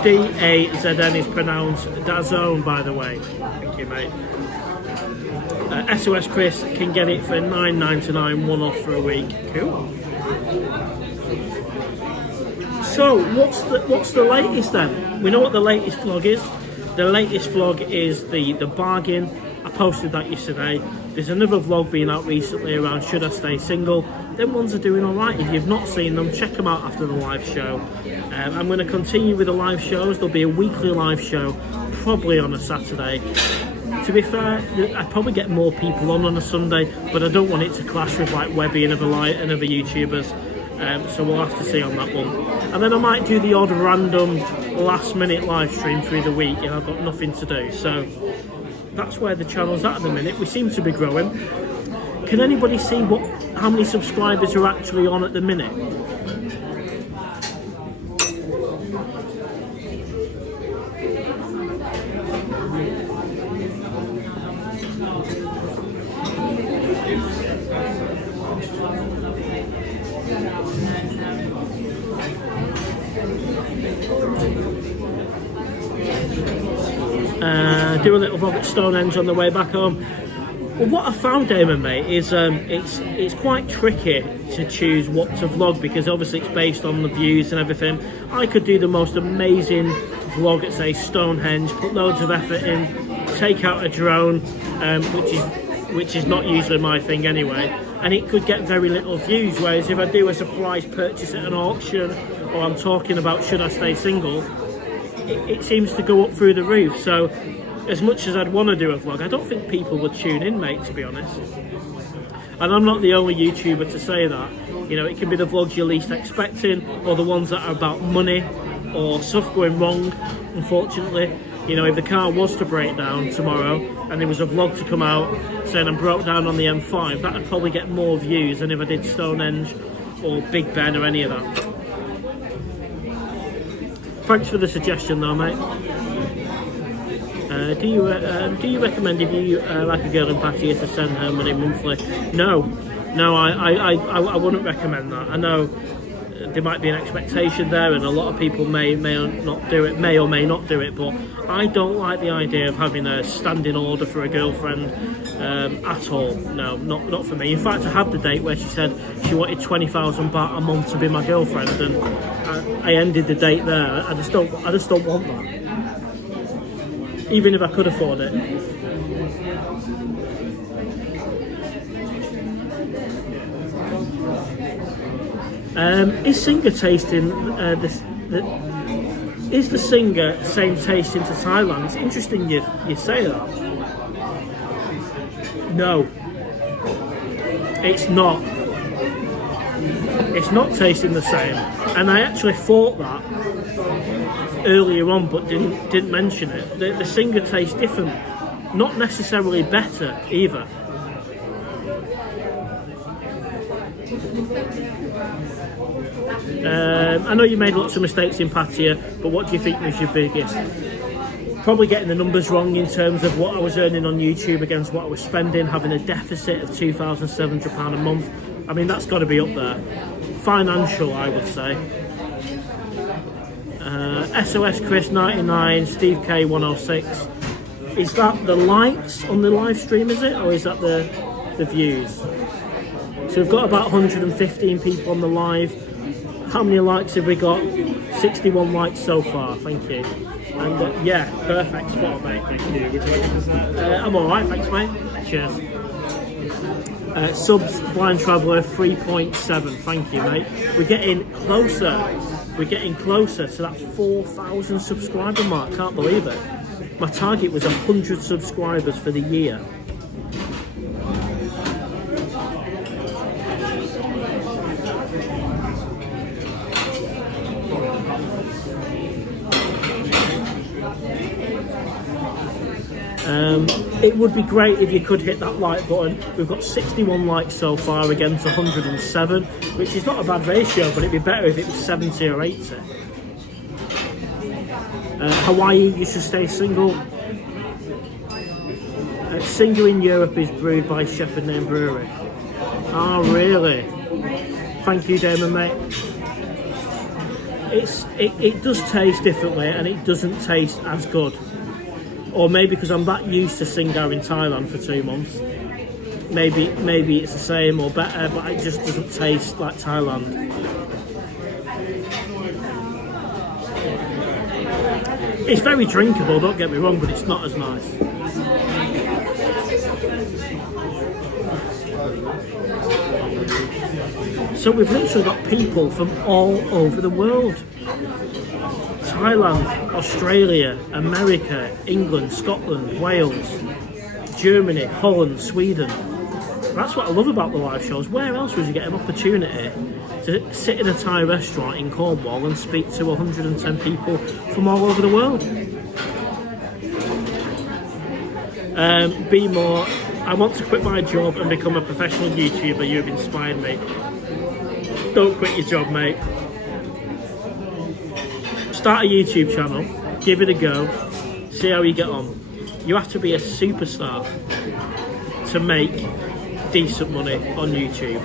DAZN is pronounced Dazone, by the way. Thank you, mate. SOS Chris can get it for $9.99, one off for a week. Cool. So what's the latest then? We know what the latest vlog is. The latest vlog is the bargain. I posted that yesterday. There's another vlog being out recently around should I stay single. Them ones are doing alright. If you've not seen them, check them out after the live show. I'm going to continue with the live shows. There'll be a weekly live show, probably on a Saturday. To be fair, I'd probably get more people on a Sunday, but I don't want it to clash with like Webby and other YouTubers. So we'll have to see on that one. And then I might do the odd random last minute live stream through the week if I've got nothing to do. So that's where the channel's at the minute. We seem to be growing. Can anybody see how many subscribers are actually on at the minute? Do a little vlog at Stonehenge on the way back home. Well, what I found, Damon, mate, is it's quite tricky to choose what to vlog, because obviously it's based on the views and everything. I could do the most amazing vlog at, say, Stonehenge, put loads of effort in, take out a drone, which is not usually my thing anyway, and it could get very little views. Whereas if I do a surprise purchase at an auction, or I'm talking about should I stay single, it seems to go up through the roof. So as much as I'd want to do a vlog, I don't think people would tune in, mate, to be honest. And I'm not the only YouTuber to say that. You know, it can be the vlogs you're least expecting, or the ones that are about money or stuff going wrong, unfortunately. You know, if the car was to break down tomorrow and there was a vlog to come out saying I broke down on the M5, that would probably get more views than if I did Stonehenge or Big Ben or any of that. Thanks for the suggestion though, mate. Do you recommend, if you like a girl in Pataya, to send her money monthly? No, I wouldn't recommend that. I know there might be an expectation there, and a lot of people may or may not do it, but I don't like the idea of having a standing order for a girlfriend at all. No, not for me. In fact, I had the date where she said she wanted 20,000 baht a month to be my girlfriend, and I ended the date there. I just don't want that, even if I could afford it. Is Singer tasting is the Singer same tasting to Thailand? It's interesting you say that. No, it's not. It's not tasting the same, and I actually thought that earlier on, but didn't mention it. The Singer tastes different, not necessarily better either. I know you made lots of mistakes in Pataya, but what do you think was your biggest? Probably getting the numbers wrong in terms of what I was earning on YouTube against what I was spending, having a deficit of £2,700 a month. I mean, that's got to be up there. Financial, I would say. SOS Chris 99, Steve K 106. Is that the likes on the live stream, is it? Or is that the views? So we've got about 115 people on the live. How many likes have we got? 61 likes so far, thank you. And yeah, perfect spot, mate, thank you. I'm alright, thanks, mate. Cheers. Subs, Blind Traveller 3.7, thank you, mate. We're getting closer to that 4,000 subscriber mark, can't believe it. My target was 100 subscribers for the year. It would be great if you could hit that like button. We've got 61 likes so far against 107, which is not a bad ratio, but it'd be better if it was 70 or 80. Hawaii, you should stay single. Singer in Europe is brewed by Shepherd Name Brewery. Oh, really? Thank you, Damon, mate. It does taste differently, and it doesn't taste as good. Or maybe because I'm that used to Singer in Thailand for 2 months. Maybe it's the same or better, but it just doesn't taste like Thailand. It's very drinkable, don't get me wrong, but it's not as nice. So we've literally got people from all over the world. Thailand, Australia, America, England, Scotland, Wales, Germany, Holland, Sweden. That's what I love about the live shows. Where else would you get an opportunity to sit in a Thai restaurant in Cornwall and speak to 110 people from all over the world? Be more. I want to quit my job and become a professional YouTuber. You have inspired me. Don't quit your job, mate. Start a YouTube channel. Give it a go. See how you get on. You have to be a superstar to make decent money on YouTube.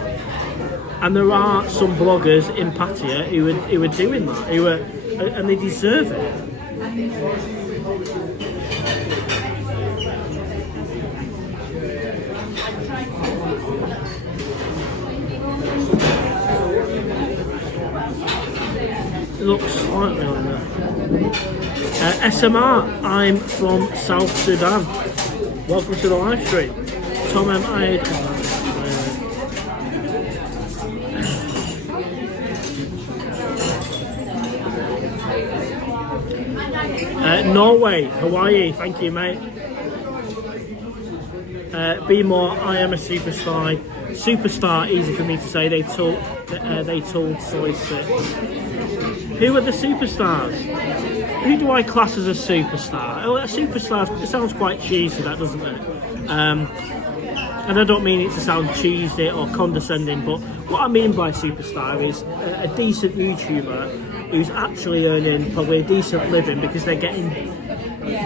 And there are some bloggers in Pattaya who are doing that, and they deserve it. It looks slightly like that. SMR, I'm from South Sudan. Welcome to the live stream. Tom M. Norway, Hawaii, thank you, mate. Be more, I am a superstar. Superstar, easy for me to say. They told Soy 6. Who are the superstars? Who do I class as a superstar? Oh, a superstar, it sounds quite cheesy, that, doesn't it? And I don't mean it to sound cheesy or condescending, but what I mean by superstar is a decent YouTuber who's actually earning probably a decent living because they're getting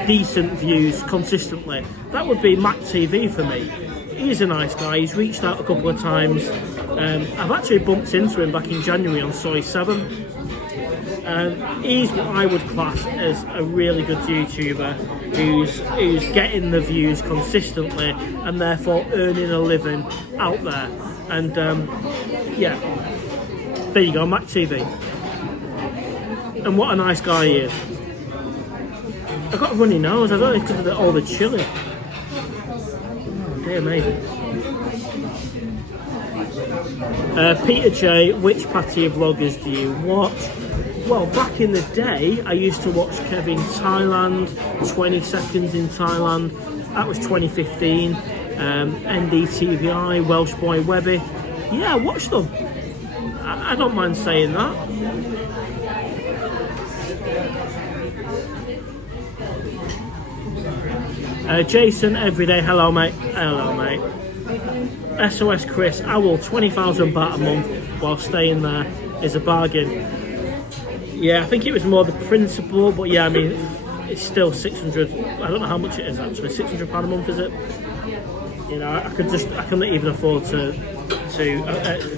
decent views consistently. That would be Mac TV for me. He's a nice guy. He's reached out a couple of times. I've actually bumped into him back in January on Soy 7. He's what I would class as a really good YouTuber who's getting the views consistently and therefore earning a living out there. And yeah, there you go, Mac TV. And what a nice guy he is. I've got a runny nose. I don't know if it's because of all the chilli. Oh, dear me. Peter J, which Pattaya vloggers do you watch? Well, back in the day, I used to watch Kevin Thailand, 20 Seconds in Thailand. That was 2015. NDTVI, Welsh Boy Webby. Yeah, I watched them. I don't mind saying that. Jason, everyday, hello mate. Hello mate. SOS Chris, Owl, 20,000 baht a month while staying there is a bargain. Yeah, I think it was more the principle, but yeah, I mean, it's still 600. I don't know how much it is actually. £600 a month, is it? You know, I couldn't even afford to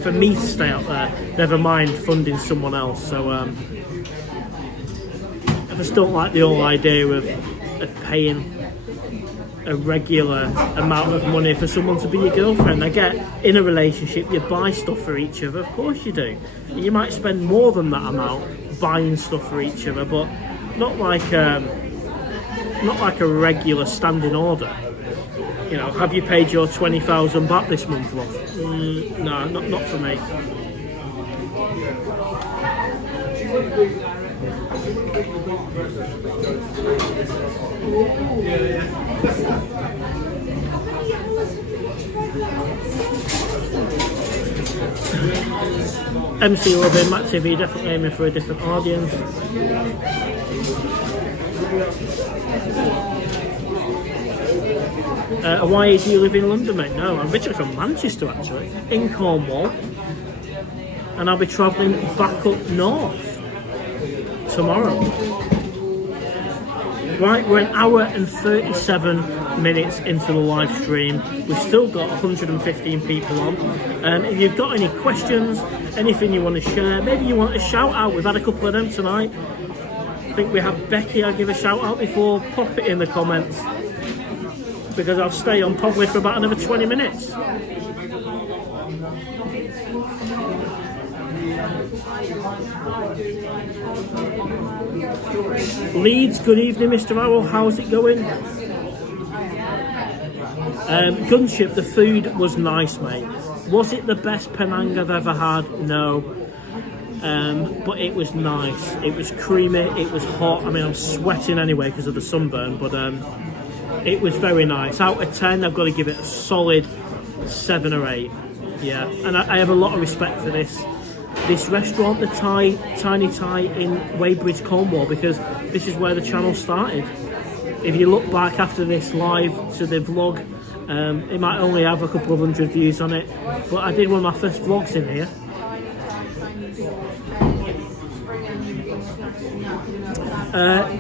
for me to stay out there. Never mind funding someone else. So I just don't like the whole idea of paying a regular amount of money for someone to be your girlfriend. I get in a relationship you buy stuff for each other, of course you do. You might spend more than that amount buying stuff for each other, but not like a regular standing order. You know, have you paid your 20,000 baht this month, love? No, not for me. MC Robin, Matt TV, definitely aiming for a different audience. Why do you live in London, mate? No, I'm originally from Manchester, actually, in Cornwall, and I'll be travelling back up north tomorrow. Right, we're an hour and 37 minutes into the live stream. We've still got 115 people on. If you've got any questions, anything you want to share, maybe you want a shout out, we've had a couple of them tonight. I think we have Becky, I'll give a shout out before, pop it in the comments, because I'll stay on probably for about another 20 minutes. Leeds, good evening, Mr. Owl. How's it going? Gunship, the food was nice, mate. Was it the best Penang I've ever had? No. But it was nice. It was creamy. It was hot. I mean, I'm sweating anyway because of the sunburn, but it was very nice. Out of 10, I've got to give it a solid 7 or 8. Yeah, and I have a lot of respect for this restaurant, the Tiny Thai in Weybridge, Cornwall, because this is where the channel started. if you look back after this live to the vlog, it might only have a couple of hundred views on it, but I did one of my first vlogs in here.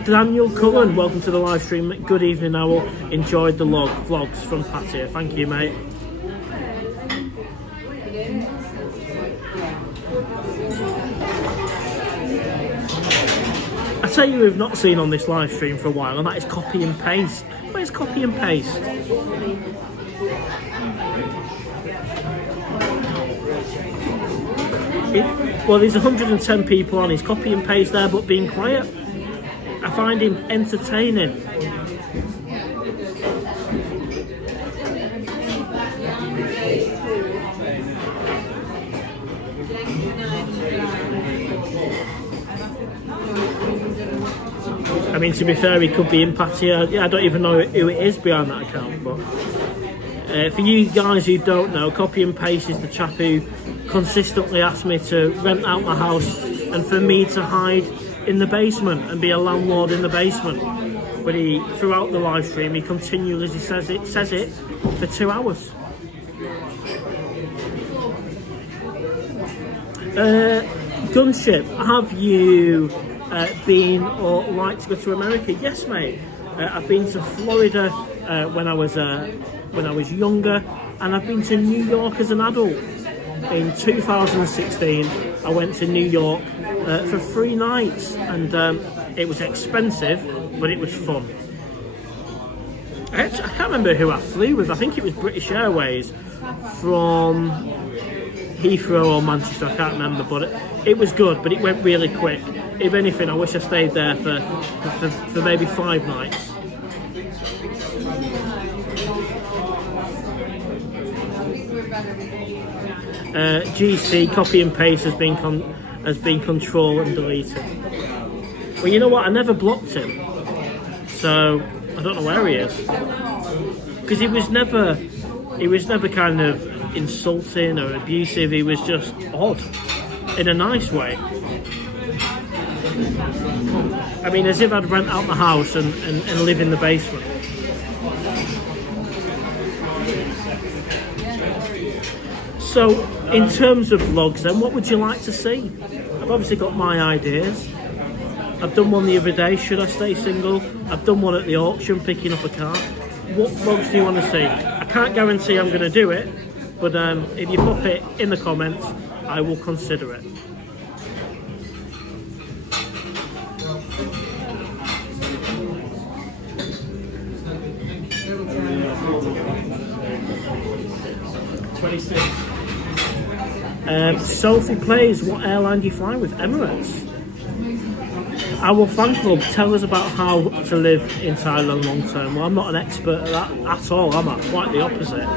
Daniel Cullen, welcome to the live stream. Good evening, Owl. Enjoyed the vlogs from Pataya. Thank you, mate. I tell you, we've not seen on this live stream for a while, and that is copy and paste. Where's copy and paste? Well, there's 110 people on his copy and paste there, but being quiet. I find him entertaining. I mean, to be fair, he could be in Pataya. I don't even know who it is behind that account, but for you guys who don't know, Copy and Paste is the chap who consistently asks me to rent out my house and for me to hide in the basement and be a landlord in the basement. But throughout the live stream, he continually says it for 2 hours. Gunship, have you been or like to go to America? Yes, mate. I've been to Florida when I was younger, and I've been to New York as an adult. In 2016, I went to New York for 3 nights, and it was expensive, but it was fun. I can't remember who I flew with. I think it was British Airways from Heathrow or Manchester. I can't remember, but it was good, but it went really quick. If anything, I wish I stayed there for maybe 5 nights. GC copy and paste has been control and deleted. Well, you know what? I never blocked him, so I don't know where he is. Because he was never kind of insulting or abusive. He was just odd, in a nice way. I mean, as if I'd rent out my house and live in the basement. So, in terms of vlogs then, what would you like to see? I've obviously got my ideas. I've done one the other day, should I stay single? I've done one at the auction, picking up a car. What vlogs do you want to see? I can't guarantee I'm going to do it, but if you pop it in the comments, I will consider it. Sophie plays, what airline do you fly with? Emirates. Our fan club, tell us about how to live in Thailand long term. Well, I'm not an expert at that at all, am I? Quite the opposite.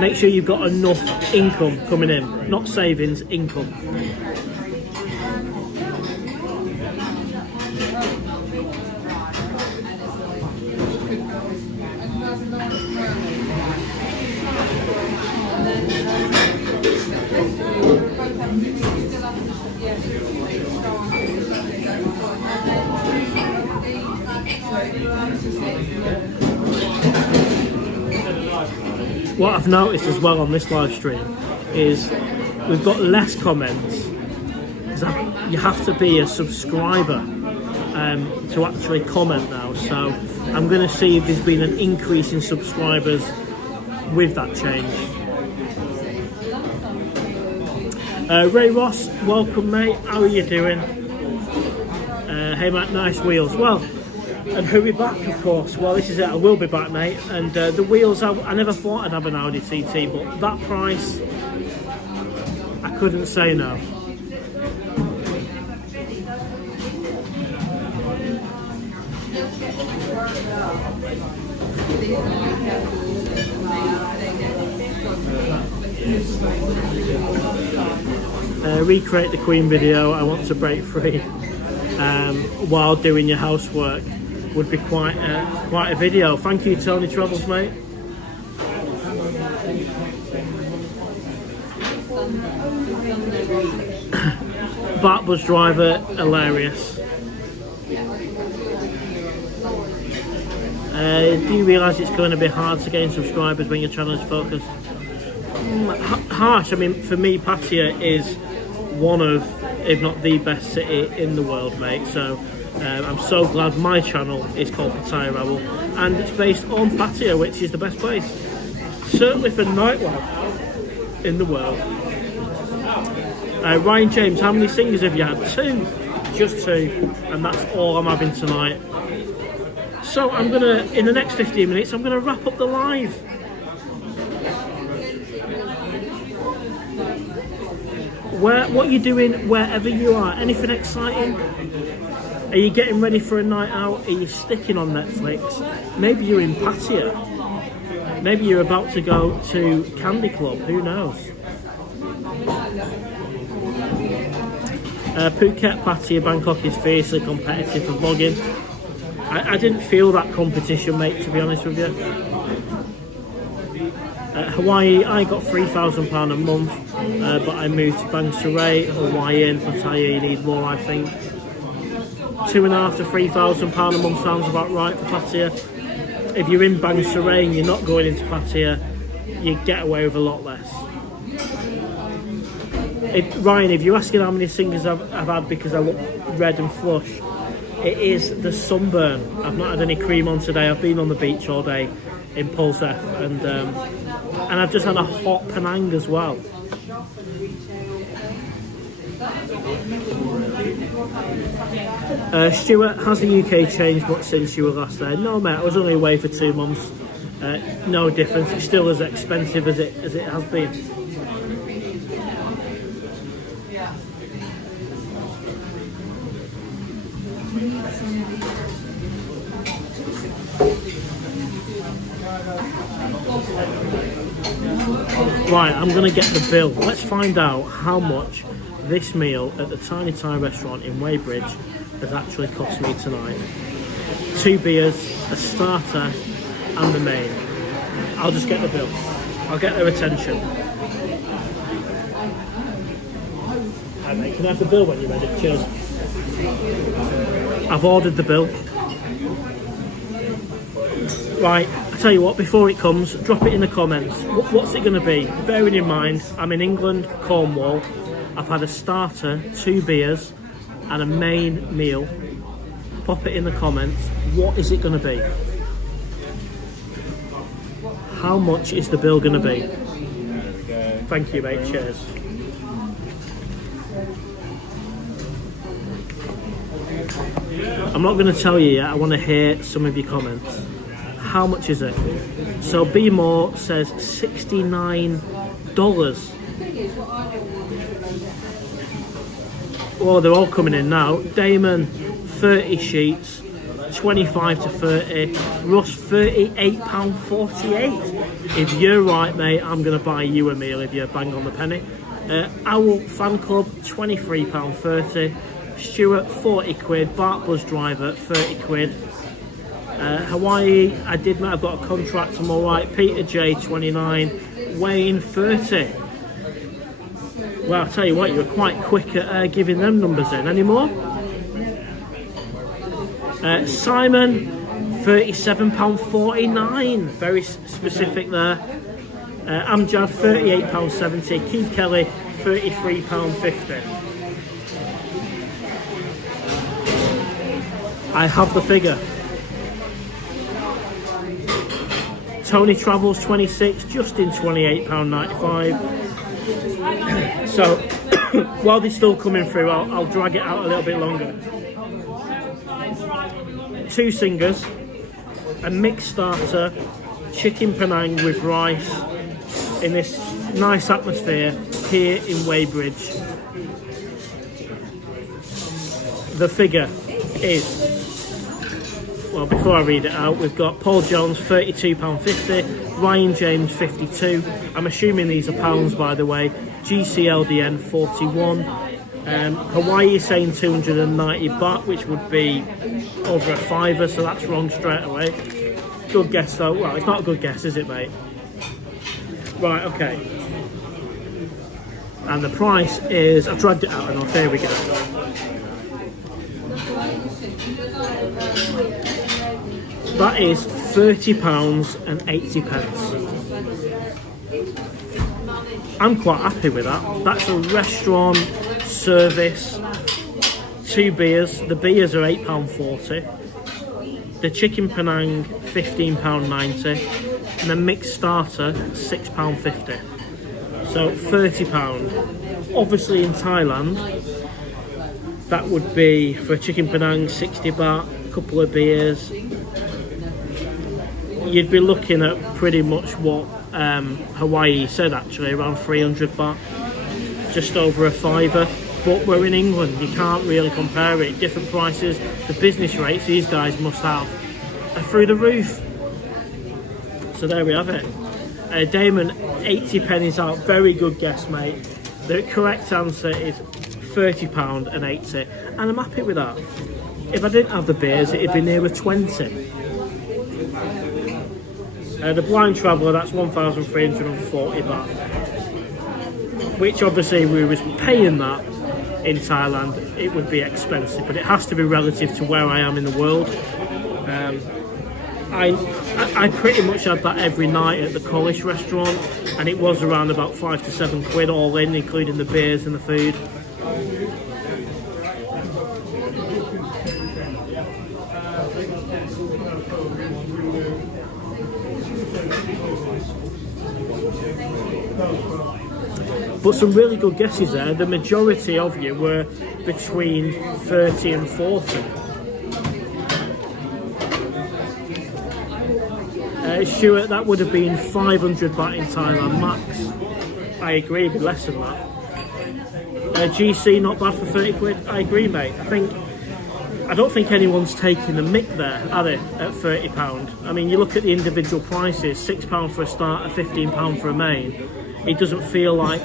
Make sure you've got enough income coming in, not savings, income. What I've noticed as well on this live stream is we've got less comments. You have to be a subscriber to actually comment now, so I'm going to see if there's been an increase in subscribers with that change. Ray Ross, welcome mate, how are you doing? Hey Matt, nice wheels. Well, and who be back, of course. Well, this is it, I will be back, mate. And the wheels, I never thought I'd have an Audi TT, but that price, I couldn't say no. Recreate the Queen video, I want to break free while doing your housework. Would be quite a video. Thank you, Tony Travels, mate. Bart Bus Driver, hilarious. Do you realise it's going to be hard to gain subscribers when your channel is focused? Harsh. I mean, for me, Pattaya is one of, if not the best city in the world, mate. So I'm so glad my channel is called PattayaOwl, and it's based on Pattaya, which is the best place, certainly for nightlife in the world. Ryan James, how many singers have you had? 2, just 2, and that's all I'm having tonight. So I'm gonna, in the next 15 minutes, I'm gonna wrap up the live. What are you doing wherever you are? Anything exciting? Are you getting ready for a night out? Are you sticking on Netflix? Maybe you're in Pattaya. Maybe you're about to go to Candy Club. Who knows? Phuket, Pattaya, Bangkok is fiercely competitive for vlogging. I didn't feel that competition, mate, to be honest with you. Hawaii, I got £3,000 a month, but I moved to Bang Sarai, Hawaiian, Pattaya, you need more, I think. £2,500 to £3,000 a month sounds about right for Pattaya. If you're in Bang Sarai and you're not going into Pattaya, you get away with a lot less. Ryan, if you're asking how many singers I've had because I look red and flush, it is the sunburn. I've not had any cream on today. I've been on the beach all day in Pulse F, and I've just had a hot Penang as well. Stuart, has the UK changed much since you were last there? No, mate, I was only away for 2 months. No difference. It's still as expensive as it has been. Right, I'm going to get the bill. Let's find out how much this meal at the Tiny Thai restaurant in Weybridge has actually cost me tonight. 2 beers, a starter and the main. I'll just get the bill. I'll get their attention. Hi mate, can I have the bill when you're ready? Cheers. I've ordered the bill. Right, I tell you what, before it comes, drop it in the comments. What's it going to be? Bearing in mind, I'm in England, Cornwall. I've had a starter, 2 beers, and a main meal. Pop it in the comments. What is it going to be? How much is the bill going to be? Thank you, mate. Cheers. I'm not going to tell you yet. I want to hear some of your comments. How much is it? So B More says $69. Oh, they're all coming in now. Damon, 30 sheets, 25 to 30. Russ, £38.48. If you're right, mate, I'm going to buy you a meal if you bang on the penny. Owl Fan Club, £23.30. Stuart, 40 quid. Bart Bus Driver, 30 quid. Hawaii, I've got a contract, I'm alright. Peter J, 29. Wayne, 30. Well, I'll tell you what, you were quite quick at giving them numbers in. Any more? Simon, £37.49. Very specific there. Amjad, £38.70. Keith Kelly, £33.50. I have the figure. Tony Travels, 26. Justin, £28.95. So, while they're still coming through, I'll drag it out a little bit longer. 2 singers, a mixed starter, chicken Penang with rice in this nice atmosphere here in Weybridge. The figure is, well, before I read it out, we've got Paul Jones, £32.50, Ryan James, £52. I'm assuming these are pounds, by the way. GCLDN, 41. Hawaii is saying 290 baht, which would be over a fiver, so that's wrong straight away. Good guess though. Well, it's not a good guess, is it, mate? Right, okay. And the price is, I've dragged it out enough, here we go. That is £30 and 80 pence. I'm quite happy with that. That's a restaurant service, 2 beers. The beers are £8.40. The chicken Penang, £15.90. And the mixed starter, £6.50. So £30. Obviously in Thailand, that would be for a chicken Penang 60 baht, a couple of beers. You'd be looking at pretty much what Hawaii said actually, around 300 baht, just over a fiver. But we're in England, you can't really compare it. Different prices, the business rates these guys must have are through the roof. So there we have it. Damon, 80 pennies out. Very good guess, mate. The correct answer is £30 and 80, and I'm happy with that. If I didn't have the beers, it'd be nearer 20. The blind traveller, that's 1,340 baht, which obviously we was paying that in Thailand. It would be expensive, but it has to be relative to where I am in the world. I pretty much had that every night at the College restaurant, and it was around about 5 to 7 quid all in, including the beers and the food. But some really good guesses there. The majority of you were between 30 and 40. Stuart, that would have been 500 baht in Thailand max. I agree, it'd be less than that. GC, not bad for 30 quid. I agree, mate. I don't think anyone's taking the mick there, are they, at £30? I mean, you look at the individual prices, £6 for a starter, £15 for a main. It doesn't feel like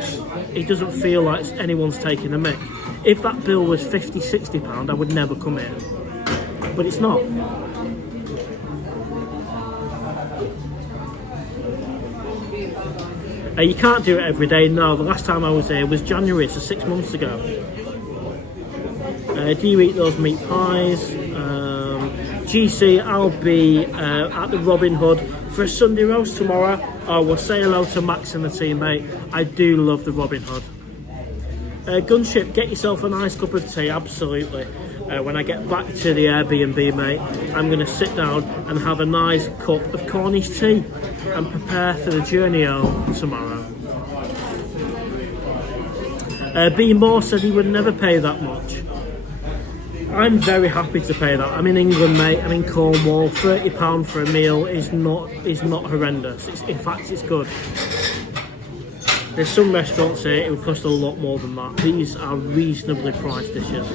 anyone's taking the mick. If that bill was £50, £60, I would never come in. But it's not. You can't do it every day. No, the last time I was there was January, so 6 months ago. Do you eat those meat pies? GC, I'll be at the Robin Hood for a Sunday roast tomorrow. Oh, we'll say hello to Max and the team, mate. I do love the Robin Hood. Gunship, get yourself a nice cup of tea, absolutely. When I get back to the Airbnb, mate, I'm going to sit down and have a nice cup of Cornish tea and prepare for the journey home tomorrow. B. Moore said he would never pay that much. I'm very happy to pay that. I'm in England, mate. I'm in Cornwall. £30 for a meal is not horrendous. In fact, it's good. There's some restaurants here it would cost a lot more than that. These are reasonably priced dishes.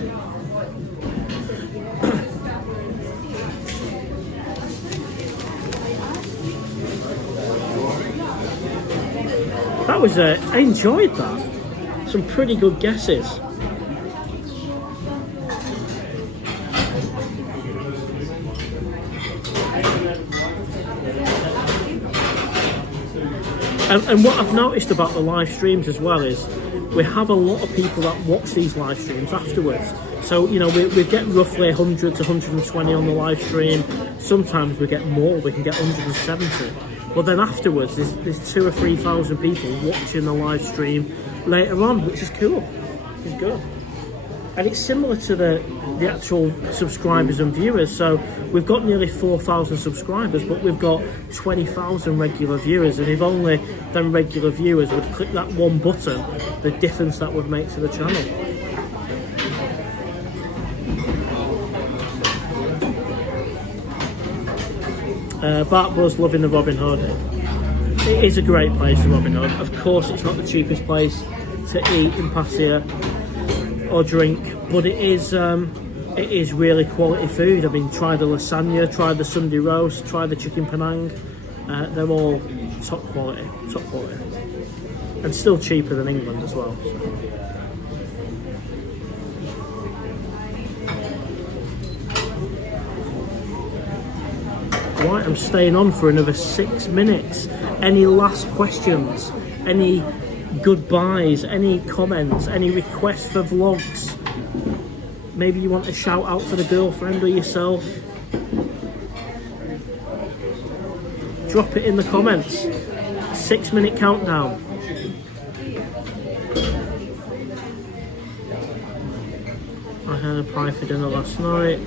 That was I enjoyed that. Some pretty good guesses. And what I've noticed about the live streams as well is we have a lot of people that watch these live streams afterwards. So, you know, we get roughly 100 to 120 on the live stream. Sometimes we get more, we can get 170. But then afterwards, there's 2,000 or 3,000 people watching the live stream later on, which is cool. It's good. And it's similar to the actual subscribers and viewers. So we've got nearly 4,000 subscribers, but we've got 20,000 regular viewers. And if only them regular viewers would click that one button, the difference that would make to the channel. Bart Buzz loving the Robin Hood. It is a great place, the Robin Hood. Of course, it's not the cheapest place to eat in Pattaya or drink, but it is really quality food. I mean, try the lasagna, try the Sunday roast, try the chicken Penang. They're all top quality, and still cheaper than England as well. Right, I'm staying on for another 6 minutes. Any last questions? Any goodbyes? Any comments? Any requests for vlogs? Maybe you want a shout out for the girlfriend or yourself? drop it in the comments. 6-minute countdown. I had a pie for dinner last night.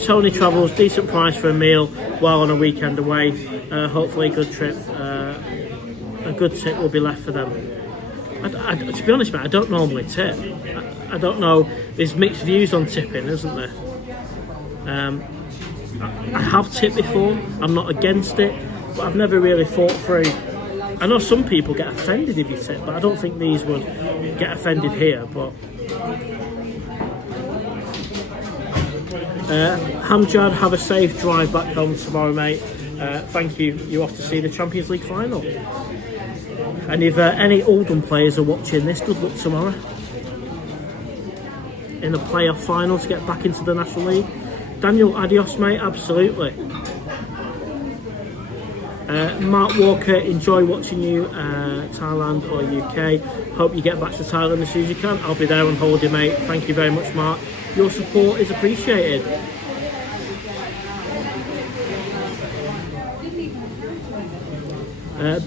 Tony travels, decent price for a meal while on a weekend away. Hopefully a good trip. A good tip will be left for them. To be honest, mate, I don't normally tip. I don't know. There's mixed views on tipping, isn't there? I have tipped before. I'm not against it, but I've never really thought through. I know some people get offended if you tip, but I don't think these would get offended here. But Hamjad, have a safe drive back home tomorrow, mate. Thank you. You're off to see the Champions League final. And if any Oldham players are watching this, good luck tomorrow in the playoff final to get back into the National League. Daniel, adios, mate. Absolutely. Mark Walker, enjoy watching you, Thailand or UK. Hope you get back to Thailand as soon as you can. I'll be there on holiday, mate. Thank you very much, Mark. Your support is appreciated.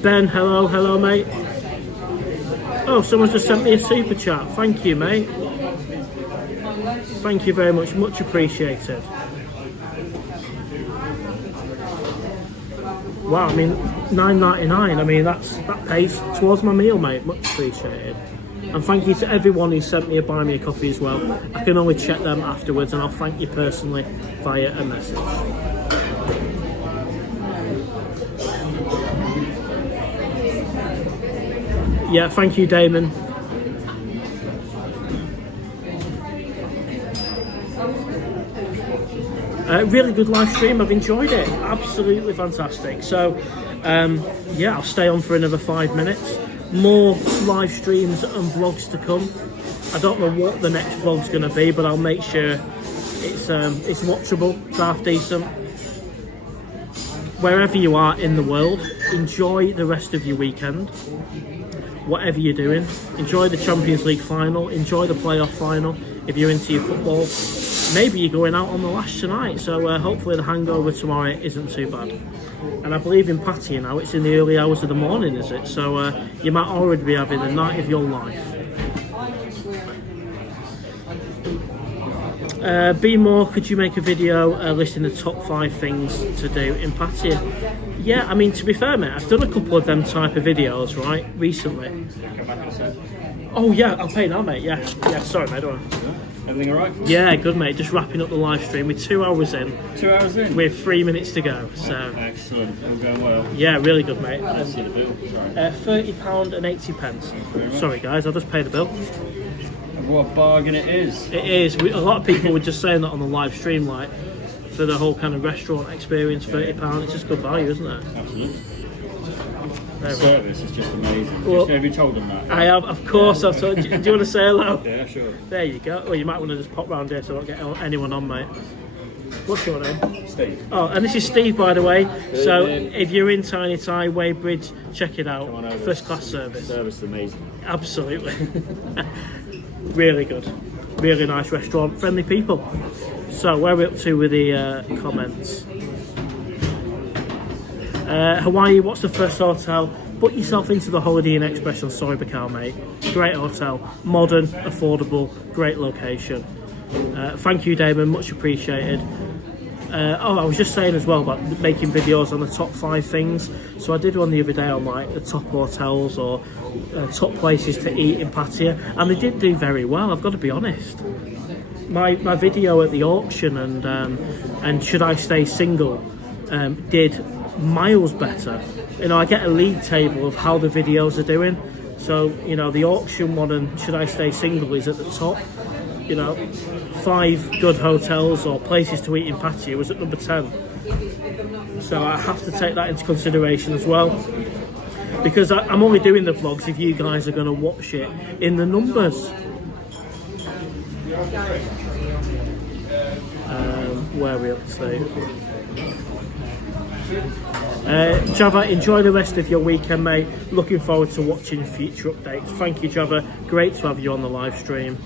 Ben, hello, mate. Oh, someone's just sent me a super chat. Thank you, mate. Thank you very much. Much appreciated. Wow, I mean, $9.99. I mean, that pays towards my meal, mate. Much appreciated. And thank you to everyone who sent me a buy me a coffee as well. I can only check them afterwards, and I'll thank you personally via a message. Yeah, thank you, Damon. Really good live stream. I've enjoyed it. Absolutely fantastic. So, yeah, I'll stay on for another 5 minutes. More live streams and vlogs to come. I don't know what the next vlog's going to be, but I'll make sure it's watchable, it's half decent. Wherever you are in the world, enjoy the rest of your weekend. Whatever you're doing, enjoy the Champions League final, enjoy the playoff final if you're into your football. Maybe you're going out on the lash tonight, so hopefully the hangover tomorrow isn't too bad. And I believe in Pataya now, it's in the early hours of the morning, is it? So you might already be having the night of your life. Be more, could you make a video listing the top 5 things to do in Pataya? Yeah, I mean, to be fair, mate, I've done a couple of them type of videos, right, recently. Oh yeah, I'll pay now, mate. Yeah, sorry, mate, don't I? Everything alright? Yeah, good, mate. Just wrapping up the live stream. We're 2 hours in. 2 hours in? With 3 minutes to go. So excellent. All going well. Yeah, really good, mate. Let's see the bill. £30.80. Sorry, guys, I'll just pay the bill. What a bargain it is. It is. A lot of people were just saying that on the live stream, like, for the whole kind of restaurant experience, £30. It's just good value, isn't it? Absolutely. The service is just amazing. Well, have you told them that? I have, of course. I've told you. Do you want to say hello? Yeah, sure. There you go. Well, you might want to just pop round here so I don't get anyone on, mate. What's your name? Steve. Oh, and this is Steve, by the way. So if you're in Tiny Thai, Weybridge, check it out. First class service. Service is amazing. Absolutely. Really good. Really nice restaurant. Friendly people. So where are we up to with the comments? Hawaii, what's the first hotel? Put yourself into the Holiday Inn Express on Soribakal, mate. Great hotel, modern, affordable, great location. Thank you, Damon, much appreciated. I was just saying as well about making videos on the top 5 things. So I did one the other day on like the top hotels or top places to eat in Pataya, and they did do very well, I've got to be honest. My video at the auction and Should I Stay Single did miles better. You know, I get a league table of how the videos are doing. So, you know, the auction one and Should I Stay Single is at the top. You know, 5 good hotels or places to eat in Pataya was at number 10. So I have to take that into consideration as well. Because I'm only doing the vlogs if you guys are going to watch it in the numbers. Where are we up to? Java, enjoy the rest of your weekend, mate. Looking forward to watching future updates. Thank you, Java. Great to have you on the live stream.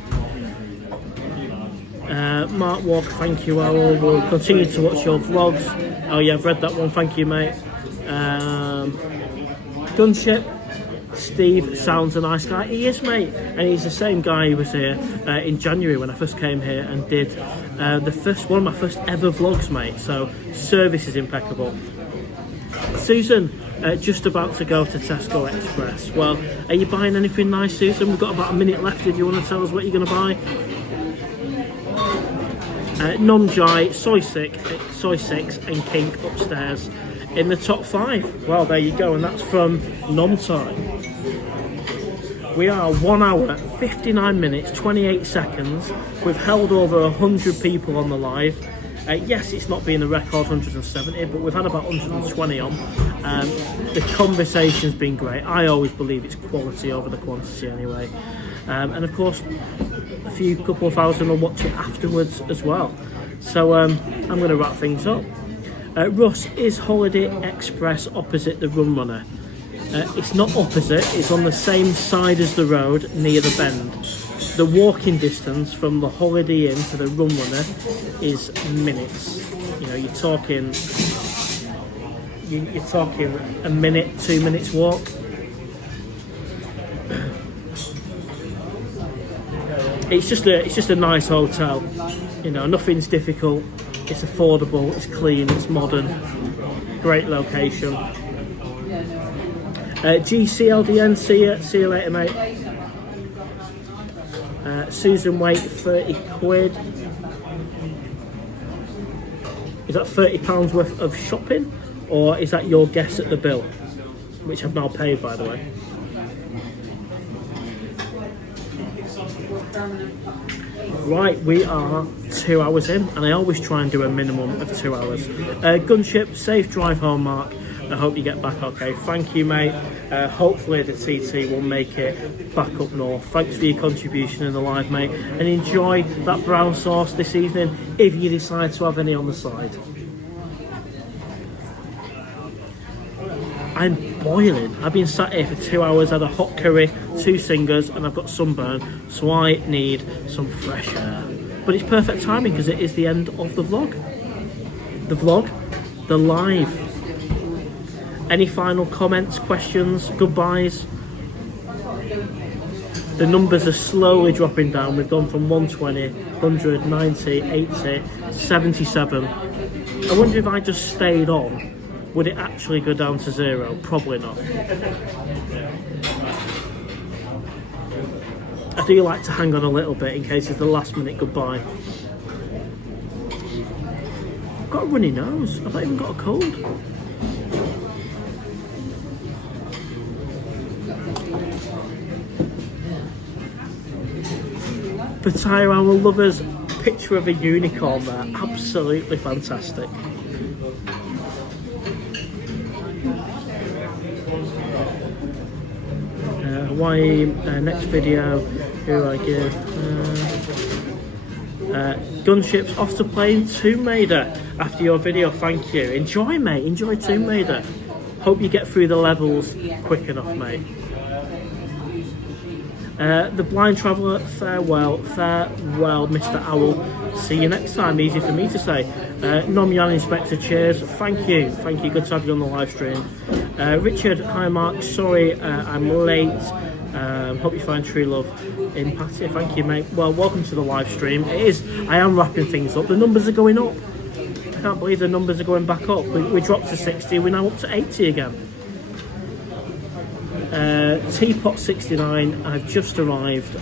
Mark Walker, thank you, Owl. We'll continue to watch your vlogs. Oh yeah, I've read that one. Thank you, mate. Gunship. Steve sounds a nice guy. He is, mate, and he's the same guy who was here in January when I first came here and did one of my first ever vlogs, mate. So service is impeccable. Susan, just about to go to Tesco Express. Well, are you buying anything nice, Susan? We've got about a minute left. If you want to tell us what you're going to buy. Non-Jai, Soy 6 and Kink upstairs in the top 5. Well, there you go, and that's from Non-Thai. We are 1 hour, 59 minutes, 28 seconds. We've held over 100 people on the live. Yes, it's not been a record 170, but we've had about 120 on. The conversation's been great. I always believe it's quality over the quantity anyway. And of course, a couple of thousand will watch it afterwards as well. So I'm going to wrap things up. Russ, is Holiday Express opposite the Rum Runner? It's not opposite, it's on the same side as the road near the bend. The walking distance from the Holiday Inn to the Rum Runner is minutes. You know, you're talking a minute, 2 minutes walk. It's just a nice hotel. You know, nothing's difficult. It's affordable. It's clean. It's modern. Great location. GCLDN. See you later, mate. Susan Waite, 30 quid. Is that £30 worth of shopping, or is that your guess at the bill, which I've now paid, by the way? Right, we are 2 hours in, and I always try and do a minimum of 2 hours. Gunship, safe drive home, Mark. I hope you get back okay. Thank you, mate. Hopefully the TT will make it back up north. Thanks for your contribution in the live, mate, and enjoy that brown sauce this evening if you decide to have any on the side. I'm boiling. I've been sat here for 2 hours, had a hot curry, 2 singers, and I've got sunburn, so I need some fresh air. But it's perfect timing because it is the end of the vlog. The live. Any final comments, questions, goodbyes? The numbers are slowly dropping down. We've gone from 120, 100, 90, 80, 77. I wonder if I just stayed on, would it actually go down to 0? Probably not. I do like to hang on a little bit in case it's the last minute goodbye. I've got a runny nose. I've not even got a cold. PattayaOwl lovers, picture of a unicorn there, absolutely fantastic. Hawaii, next video, who I give? Gunships off to playing Tomb Raider after your video, thank you. Enjoy, mate, enjoy Tomb Raider. Hope you get through the levels quick enough, mate. The Blind Traveller, farewell, Mr. Owl. See you next time, easy for me to say. Nom Yan Inspector, cheers, thank you, good to have you on the live stream. Richard, hi Mark, sorry I'm late, hope you find true love in Pataya, thank you mate. Well, welcome to the live stream. I am wrapping things up, the numbers are going up. I can't believe the numbers are going back up. We dropped to 60, we're now up to 80 again. Teapot 69, I've just arrived.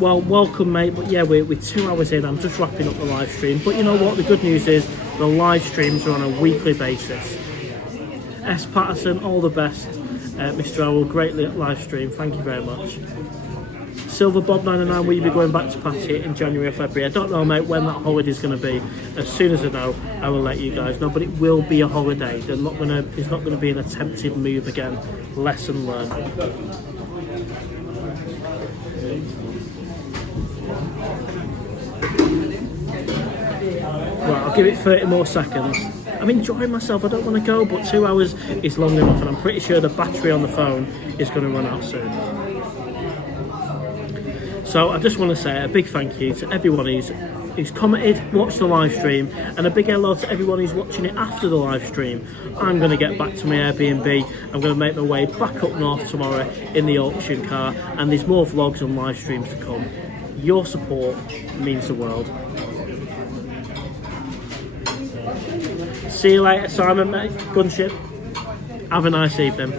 Well, welcome mate, but yeah, we're 2 hours in. I'm just wrapping up the live stream, but you know what, the good news is the live streams are on a weekly basis. S. Patterson, all the best. Mr. Owl, great live stream, thank you very much. Silver Bob 99, will you be going back to Pataya in January or February? I don't know, mate, when that holiday is going to be. As soon as I know, I will let you guys know. But it will be a holiday. It's not going to be an attempted move again. Lesson learned. Right, I'll give it 30 more seconds. I'm enjoying myself. I don't want to go, but 2 hours is long enough, and I'm pretty sure the battery on the phone is going to run out soon. So I just want to say a big thank you to everyone who's who's commented, watched the live stream, and a big hello to everyone who's watching it after the live stream. I'm going to get back to my Airbnb. I'm going to make my way back up north tomorrow in the auction car, and there's more vlogs and live streams to come. Your support means the world. See you later, Simon, mate. Gunship. Have a nice evening.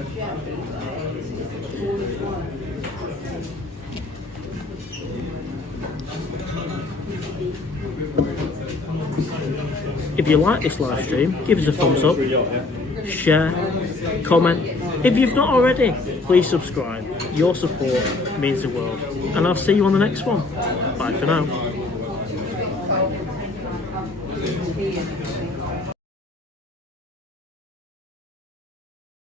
If you like this live stream, give us a thumbs up, share, comment. If you've not already, please subscribe. Your support means the world. And I'll see you on the next one. Bye for now.